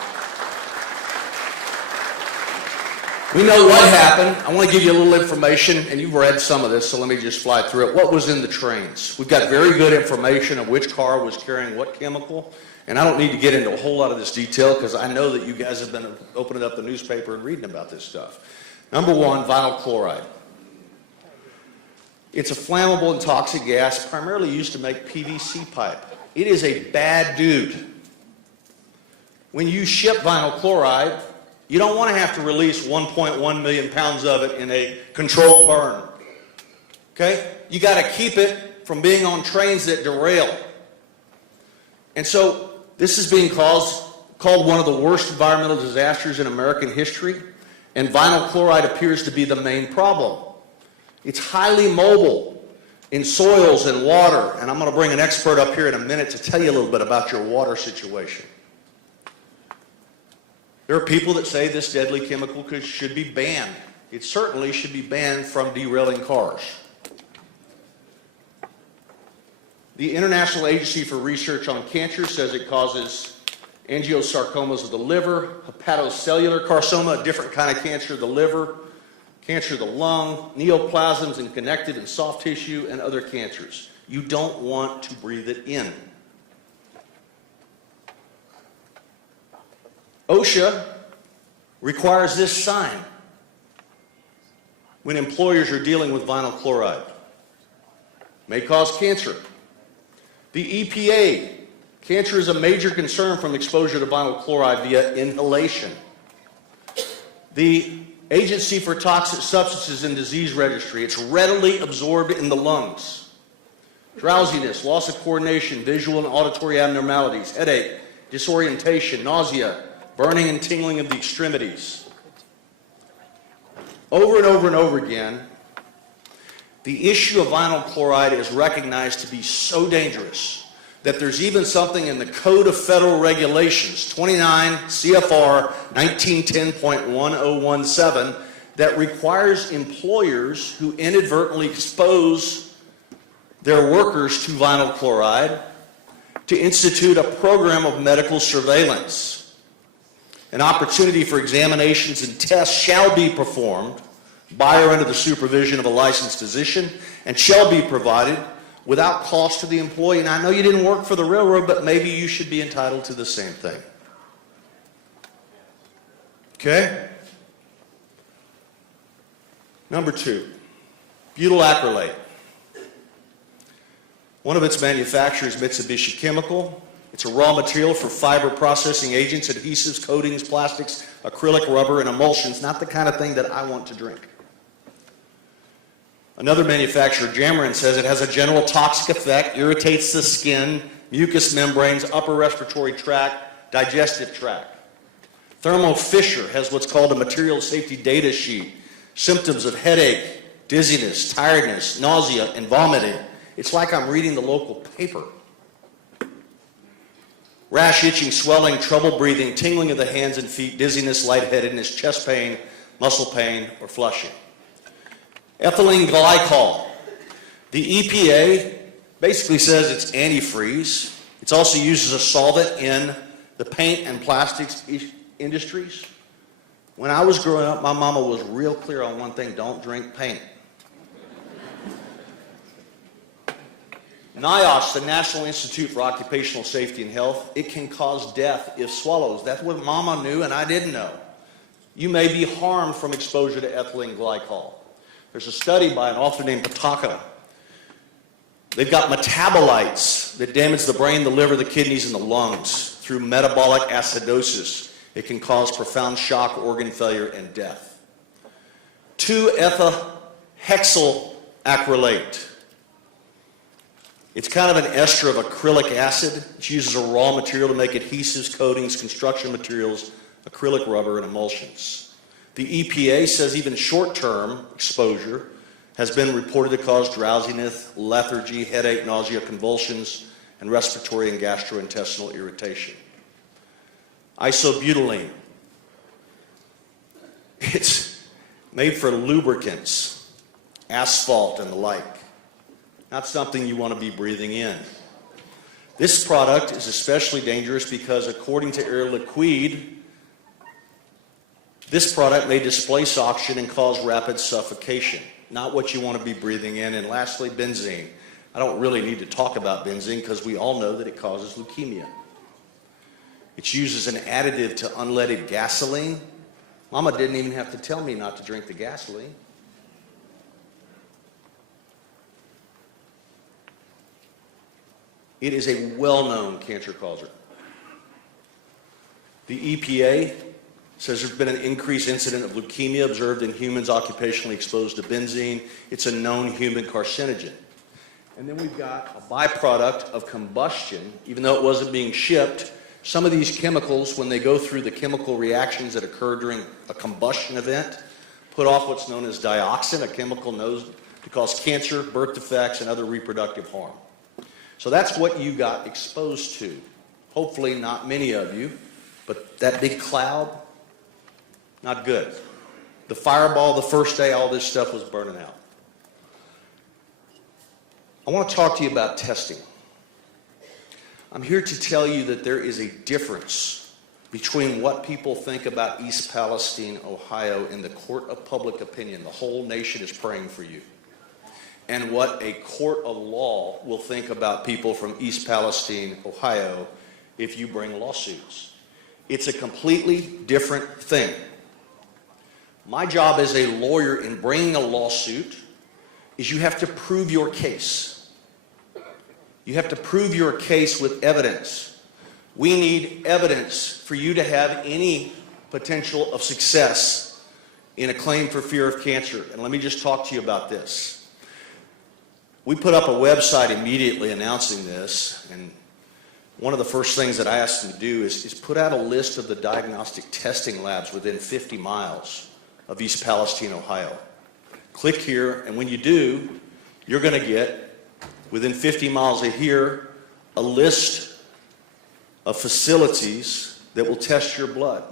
We know what happened. I want to give you a little information, and you've read some of this, so let me just fly through it. What was in the trains? We've got very good information of which car was carrying what chemical, and I don't need to get into a whole lot of this detail because I know that you guys have been opening up the newspaper and reading about this stuff. Number 1, vinyl chloride. It's a flammable and toxic gas primarily used to make PVC pipe. It is a bad dude. When you ship vinyl chloride, you don't want to have to release 1.1 million pounds of it in a controlled burn. Okay? You got to keep it from being on trains that derail. And so this is being called one of the worst environmental disasters in American history, and vinyl chloride appears to be the main problem. It's highly mobile in soils and water, and I'm going to bring an expert up here in a minute to tell you a little bit about your water situation. There are people that say this deadly chemical should be banned. It certainly should be banned from derailing cars. The International Agency for Research on Cancer says it causes angiosarcomas of the liver, hepatocellular carcinoma, a different kind of cancer of the liver, cancer of the lung, neoplasms in connective and soft tissue, and other cancers. You don't want to breathe it in. OSHA requires this sign when employers are dealing with vinyl chloride. May cause cancer. The EPA, cancer is a major concern from exposure to vinyl chloride via inhalation. The Agency for Toxic Substances and Disease Registry, it's readily absorbed in the lungs. Drowsiness, loss of coordination, visual and auditory abnormalities, headache, disorientation, nausea, burning and tingling of the extremities. Over and over and over again, the issue of vinyl chloride is recognized to be so dangerous that there's even something in the Code of Federal Regulations, 29 CFR 1910.1017, that requires employers who inadvertently expose their workers to vinyl chloride to institute a program of medical surveillance. An opportunity for examinations and tests shall be performed by or under the supervision of a licensed physician and shall be provided without cost to the employee. And I know you didn't work for the railroad, but maybe you should be entitled to the same thing. Okay? Number 2, butyl acrylate. One of its manufacturers, Mitsubishi Chemical. It's a raw material for fiber processing agents, adhesives, coatings, plastics, acrylic, rubber, and emulsions. Not the kind of thing that I want to drink. Another manufacturer, Jamarin, says it has a general toxic effect, irritates the skin, mucous membranes, upper respiratory tract, digestive tract. Thermo Fisher has what's called a material safety data sheet. Symptoms of headache, dizziness, tiredness, nausea, and vomiting. It's like I'm reading the local paper. Rash, itching, swelling, trouble breathing, tingling of the hands and feet, dizziness, lightheadedness, chest pain, muscle pain, or flushing. Ethylene glycol. The EPA basically says it's antifreeze. It's also used as a solvent in the paint and plastics industries. When I was growing up, my mama was real clear on one thing: don't drink paint. NIOSH, the National Institute for Occupational Safety and Health, it can cause death if swallowed. That's what Mama knew and I didn't know. You may be harmed from exposure to ethylene glycol. There's a study by an author named Pataka. They've got metabolites that damage the brain, the liver, the kidneys, and the lungs through metabolic acidosis. It can cause profound shock, organ failure, and death. 2-ethahexyl acrylate. It's kind of an ester of acrylic acid. It's used as a raw material to make adhesives, coatings, construction materials, acrylic rubber, and emulsions. The EPA says even short-term exposure has been reported to cause drowsiness, lethargy, headache, nausea, convulsions, and respiratory and gastrointestinal irritation. Isobutylene. It's made for lubricants, asphalt, and the like. Not something you want to be breathing in. This product is especially dangerous because, according to Air Liquide, this product may displace oxygen and cause rapid suffocation. Not what you want to be breathing in. And lastly, benzene. I don't really need to talk about benzene because we all know that it causes leukemia. It's used as an additive to unleaded gasoline. Mama didn't even have to tell me not to drink the gasoline. It is a well-known cancer causer. The EPA says there's been an increased incident of leukemia observed in humans occupationally exposed to benzene. It's a known human carcinogen. And then we've got a byproduct of combustion, even though it wasn't being shipped. Some of these chemicals, when they go through the chemical reactions that occur during a combustion event, put off what's known as dioxin, a chemical known to cause cancer, birth defects, and other reproductive harm. So that's what you got exposed to. Hopefully not many of you, but that big cloud, not good. The fireball, the first day, all this stuff was burning out. I want to talk to you about testing. I'm here to tell you that there is a difference between what people think about East Palestine, Ohio, in the court of public opinion. The whole nation is praying for you. And what a court of law will think about people from East Palestine, Ohio, if you bring lawsuits. It's a completely different thing. My job as a lawyer in bringing a lawsuit is you have to prove your case. You have to prove your case with evidence. We need evidence for you to have any potential of success in a claim for fear of cancer. And let me just talk to you about this. We put up a website immediately announcing this, and one of the first things that I asked them to do is put out a list of the diagnostic testing labs within 50 miles of East Palestine, Ohio. Click here, and when you do, you're going to get, within 50 miles of here, a list of facilities that will test your blood.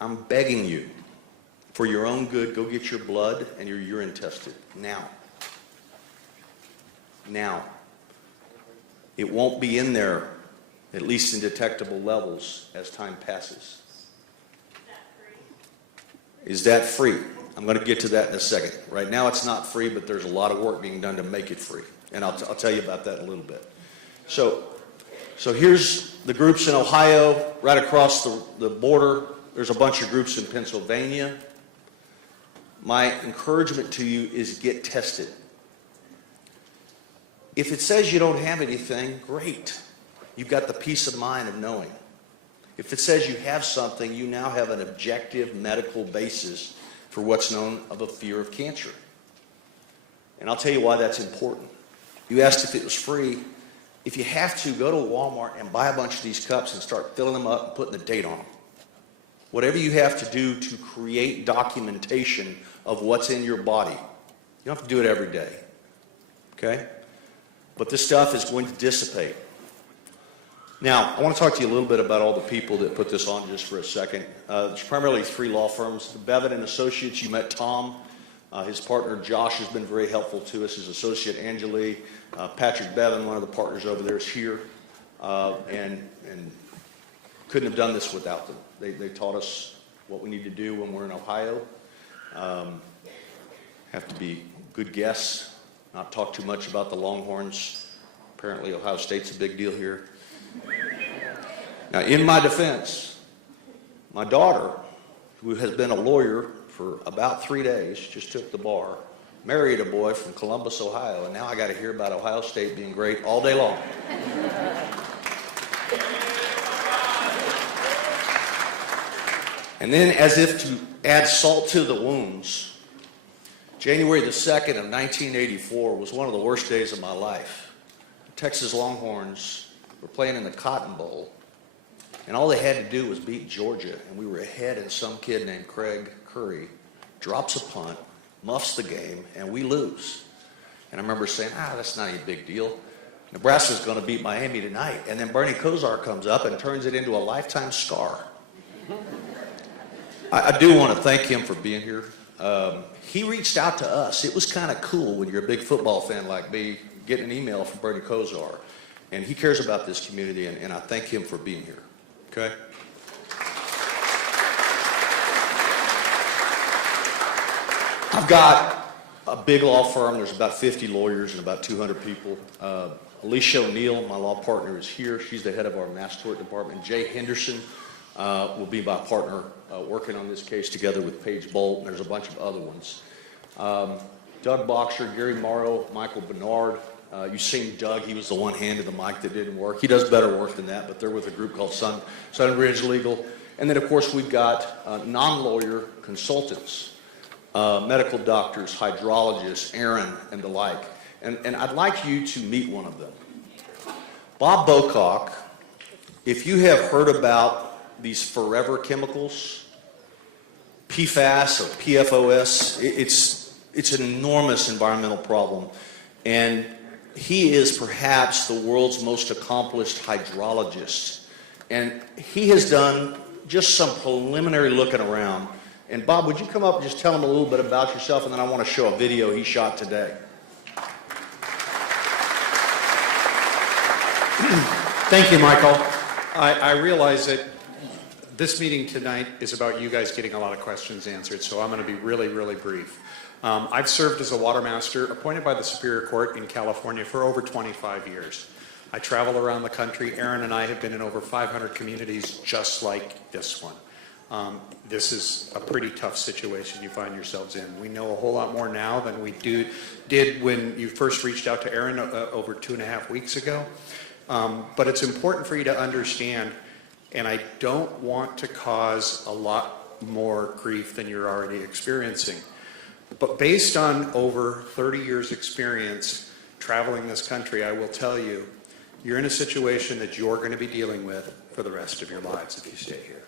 I'm begging you, for your own good, go get your blood and your urine tested now. Now. It won't be in there, at least in detectable levels, as time passes. Is that free? I'm going to get to that in a second. Right now it's not free, but there's a lot of work being done to make it free. And I'll tell you about that in a little bit. So here's the groups in Ohio, right across the border. There's a bunch of groups in Pennsylvania. My encouragement to you is get tested. If it says you don't have anything, great. You've got the peace of mind of knowing. If it says you have something, you now have an objective medical basis for what's known of a fear of cancer. And I'll tell you why that's important. You asked if it was free. If you have to, go to Walmart and buy a bunch of these cups and start filling them up and putting the date on them. Whatever you have to do to create documentation of what's in your body. You don't have to do it every day. Okay? But this stuff is going to dissipate. Now, I want to talk to you a little bit about all the people that put this on just for a second. There's primarily 3 law firms. Bevan and Associates, you met Tom. His partner Josh has been very helpful to us. His associate Angeli. Patrick Bevan, one of the partners over there, is here. And couldn't have done this without them. They taught us what we need to do when we're in Ohio. Have to be good guests. Not talk too much about the Longhorns. Apparently Ohio State's a big deal here. Now, in my defense, my daughter, who has been a lawyer for about 3 days, just took the bar, married a boy from Columbus, Ohio, and now I got to hear about Ohio State being great all day long. And then, as if to add salt to the wounds, January the 2nd of 1984 was one of the worst days of my life. The Texas Longhorns were playing in the Cotton Bowl, and all they had to do was beat Georgia, and we were ahead, and some kid named Craig Curry drops a punt, muffs the game, and we lose. And I remember saying, that's not a big deal. Nebraska's going to beat Miami tonight. And then Bernie Kosar comes up and turns it into a lifetime scar. I do want to thank him for being here. He reached out to us. It was kind of cool when you're a big football fan like me, getting an email from Bernie Kosar. And he cares about this community, and I thank him for being here. Okay? I've got a big law firm. There's about 50 lawyers and about 200 people. Alicia O'Neill, my law partner, is here. She's the head of our mass tort department. Jay Henderson will be my partner working on this case together with Paige Bolt, and there's a bunch of other ones. Doug Boxer, Gary Morrow, Michael Bernard. You've seen Doug. He was the one hand to the mic that didn't work. He does better work than that, but they're with a group called Sunbridge Legal. And then, of course, we've got non-lawyer consultants, medical doctors, hydrologists, Erin, and the like. And I'd like you to meet one of them. Bob Bocock, if you have heard about these forever chemicals, PFAS or PFOS, it's an enormous environmental problem. And he is perhaps the world's most accomplished hydrologist. And he has done just some preliminary looking around. And Bob, would you come up and just tell him a little bit about yourself, and then I want to show a video he shot today. Thank you, Michael. I realize that this meeting tonight is about you guys getting a lot of questions answered, so I'm going to be really, really brief. I've served as a water master appointed by the Superior Court in California for over 25 years. I travel around the country. Erin and I have been in over 500 communities just like this one. This is a pretty tough situation you find yourselves in. We know a whole lot more now than we did when you first reached out to Erin over 2.5 weeks ago. But it's important for you to understand, and I don't want to cause a lot more grief than you're already experiencing. But based on over 30 years experience traveling this country, I will tell you, you're in a situation that you're going to be dealing with for the rest of your lives if you stay here.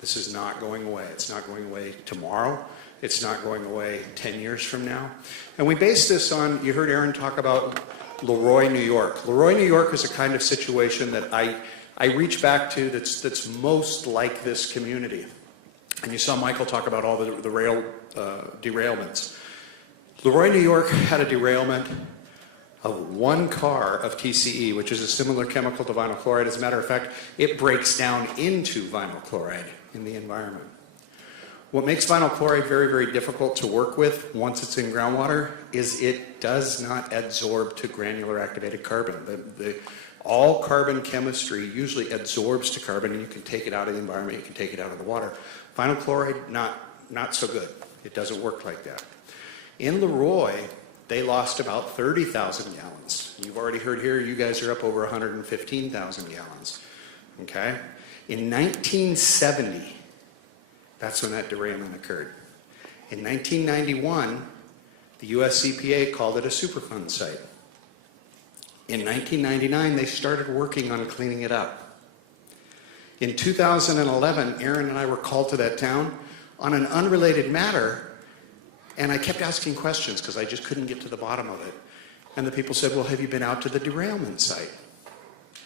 This is not going away. It's not going away tomorrow. It's not going away 10 years from now. And we base this on, you heard Erin talk about Leroy, New York. Leroy, New York is a kind of situation that I reach back to that's most like this community. And you saw Michael talk about all the rail derailments. Leroy, New York had a derailment of 1 car of TCE, which is a similar chemical to vinyl chloride. As a matter of fact, it breaks down into vinyl chloride in the environment. What makes vinyl chloride very, very difficult to work with once it's in groundwater is it does not adsorb to granular activated carbon. All carbon chemistry usually adsorbs to carbon, and you can take it out of the environment, you can take it out of the water. Vinyl chloride, not so good. It doesn't work like that. In Leroy, they lost about 30,000 gallons. You've already heard here, you guys are up over 115,000 gallons. Okay? In 1970, that's when that derailment occurred. In 1991, the US EPA called it a Superfund site. In 1999, they started working on cleaning it up. In 2011, Erin and I were called to that town on an unrelated matter, and I kept asking questions because I just couldn't get to the bottom of it. And the people said, well, have you been out to the derailment site?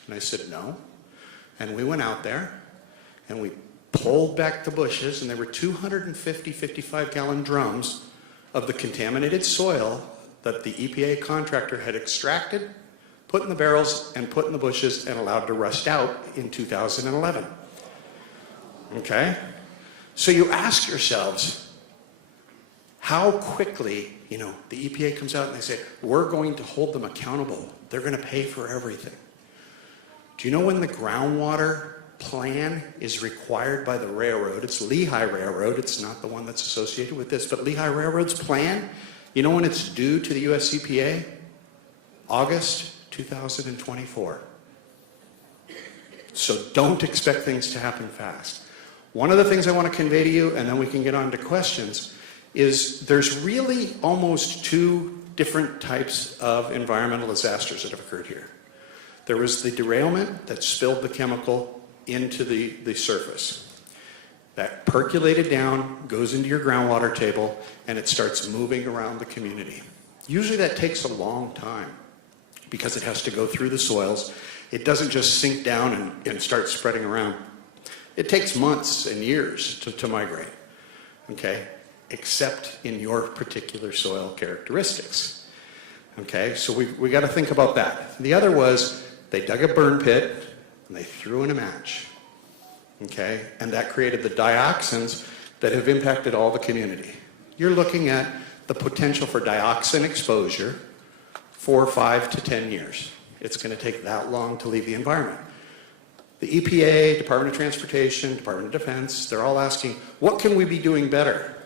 And I said, no. And we went out there, and we pulled back the bushes, and there were 250 55-gallon drums of the contaminated soil that the EPA contractor had extracted, put in the barrels, and put in the bushes, and allowed to rust out in 2011. Okay? So you ask yourselves, how quickly, the EPA comes out and they say, we're going to hold them accountable. They're going to pay for everything. Do you know when the groundwater plan is required by the railroad? It's Lehigh Railroad. It's not the one that's associated with this, but Lehigh Railroad's plan, you know when it's due to the US EPA? August 2024. So don't expect things to happen fast. One of the things I want to convey to you, and then we can get on to questions, is there's really almost 2 different types of environmental disasters that have occurred here. There was the derailment that spilled the chemical into the surface. That percolated down, goes into your groundwater table, and it starts moving around the community. Usually that takes a long time because it has to go through the soils. It doesn't just sink down and start spreading around. It takes months and years to migrate, okay? Except in your particular soil characteristics. Okay, so we got to think about that. The other was they dug a burn pit and they threw in a match. Okay, and that created the dioxins that have impacted all the community. You're looking at the potential for dioxin exposure for 5 to 10 years. It's going to take that long to leave the environment. The EPA, Department of Transportation, Department of Defense, they're all asking, what can we be doing better?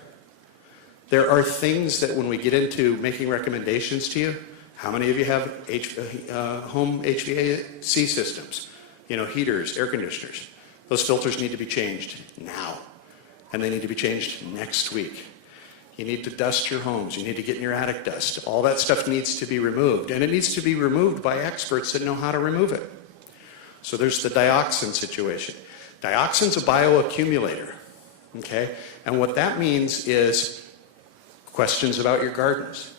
There are things that when we get into making recommendations to you, how many of you have home HVAC systems? Heaters, air conditioners. Those filters need to be changed now, and they need to be changed next week. You need to dust your homes. You need to get in your attic dust. All that stuff needs to be removed, and it needs to be removed by experts that know how to remove it. So there's the dioxin situation. Dioxin's a bioaccumulator, okay? And what that means is questions about your gardens.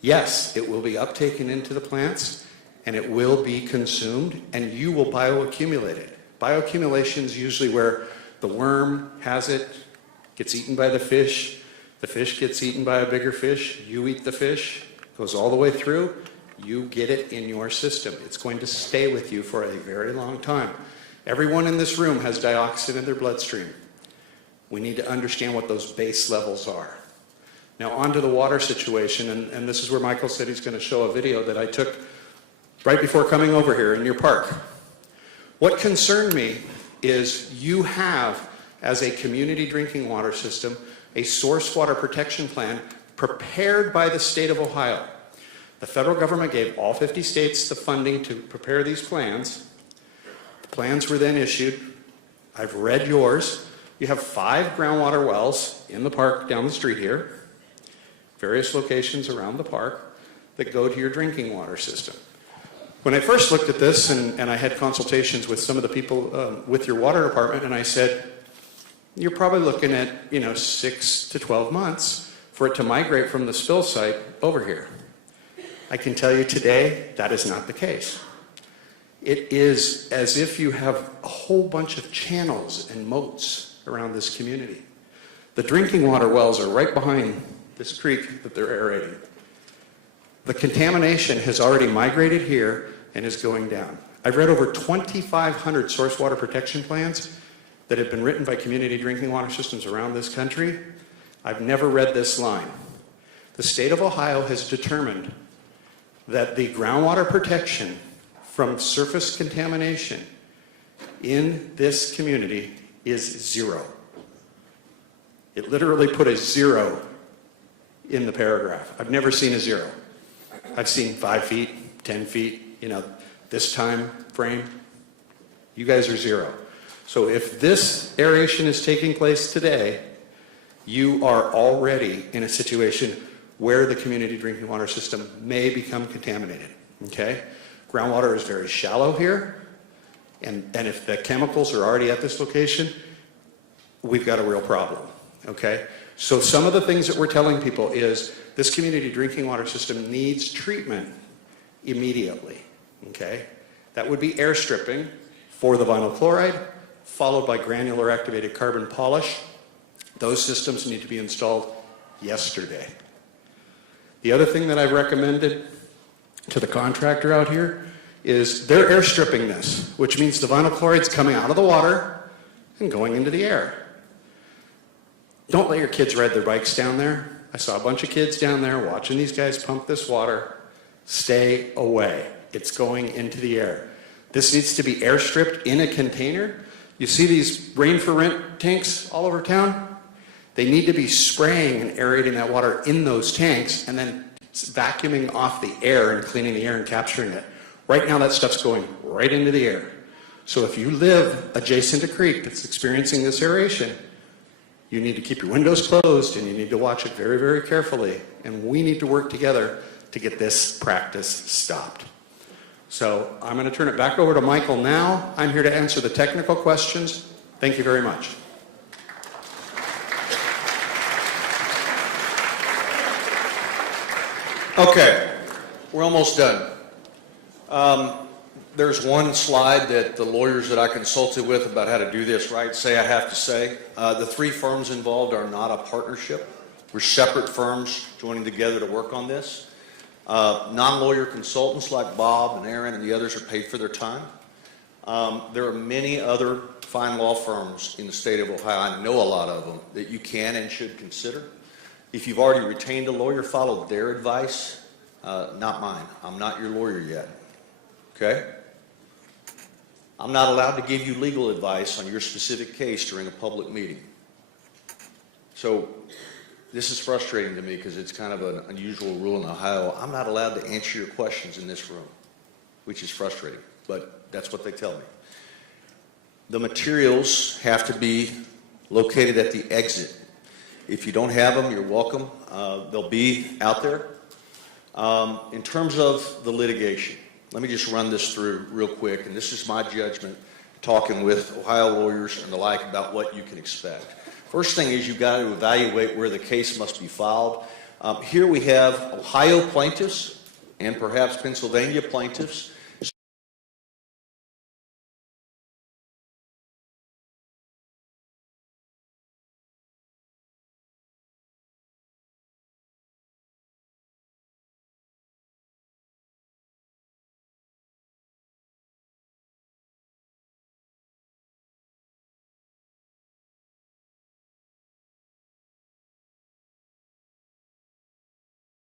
Yes, it will be uptaken into the plants, and it will be consumed, and you will bioaccumulate it. Bioaccumulation is usually where the worm has it, gets eaten by the fish gets eaten by a bigger fish, you eat the fish, goes all the way through, You get it in your system. It's going to stay with you for a very long time. Everyone in this room has dioxin in their bloodstream. We need to understand what those base levels are. Now on to the water situation, and this is where Michael said he's going to show a video that I took right before coming over here in your park. What concerned me is you have, as a community drinking water system, a source water protection plan prepared by the state of Ohio. The federal government gave all 50 states the funding to prepare these plans. The plans were then issued. I've read yours. You have 5 groundwater wells in the park down the street here, various locations around the park that go to your drinking water system. When I first looked at this, and I had consultations with some of the people with your water department, and I said, you're probably looking at 6 to 12 months for it to migrate from the spill site over here. I can tell you today that is not the case. It is as if you have a whole bunch of channels and moats around this community. The drinking water wells are right behind this creek that they're aerating. The contamination has already migrated here and is going down. I've read over 2,500 source water protection plans that have been written by community drinking water systems around this country. I've never read this line. The state of Ohio has determined that the groundwater protection from surface contamination in this community is 0. It literally put a 0 in the paragraph. I've never seen a 0. I've seen 5 feet, 10 feet, this time frame. You guys are 0. So if this aeration is taking place today, you are already in a situation where the community drinking water system may become contaminated, okay? Groundwater is very shallow here, and if the chemicals are already at this location, we've got a real problem, okay? So some of the things that we're telling people is this community drinking water system needs treatment immediately, okay? That would be air stripping for the vinyl chloride, followed by granular activated carbon polish. Those systems need to be installed yesterday. The other thing that I've recommended to the contractor out here is they're air stripping this, which means the vinyl chloride's coming out of the water and going into the air. Don't let your kids ride their bikes down there. I saw a bunch of kids down there watching these guys pump this water. Stay away. It's going into the air. This needs to be air stripped in a container. You see these rain for rent tanks all over town? They need to be spraying and aerating that water in those tanks and then vacuuming off the air and cleaning the air and capturing it. Right now that stuff's going right into the air. So if you live adjacent to a creek that's experiencing this aeration, you need to keep your windows closed and you need to watch it very, very carefully. And we need to work together to get this practice stopped. So I'm going to turn it back over to Michael now. I'm here to answer the technical questions. Thank you very much. Okay, we're almost done. There's one slide that the lawyers that I consulted with about how to do this right say I have to say. The 3 firms involved are not a partnership. We're separate firms joining together to work on this. Non-lawyer consultants like Bob and Erin and the others are paid for their time. There are many other fine law firms in the state of Ohio, I know a lot of them, that you can and should consider. If you've already retained a lawyer, follow their advice, not mine. I'm not your lawyer yet, okay? I'm not allowed to give you legal advice on your specific case during a public meeting. So this is frustrating to me because it's kind of an unusual rule in Ohio. I'm not allowed to answer your questions in this room, which is frustrating, but that's what they tell me. The materials have to be located at the exit. If you don't have them, you're welcome. They'll be out there. In terms of the litigation, let me just run this through real quick, and this is my judgment, talking with Ohio lawyers and the like about what you can expect. First thing is you've got to evaluate where the case must be filed. Here we have Ohio plaintiffs and perhaps Pennsylvania plaintiffs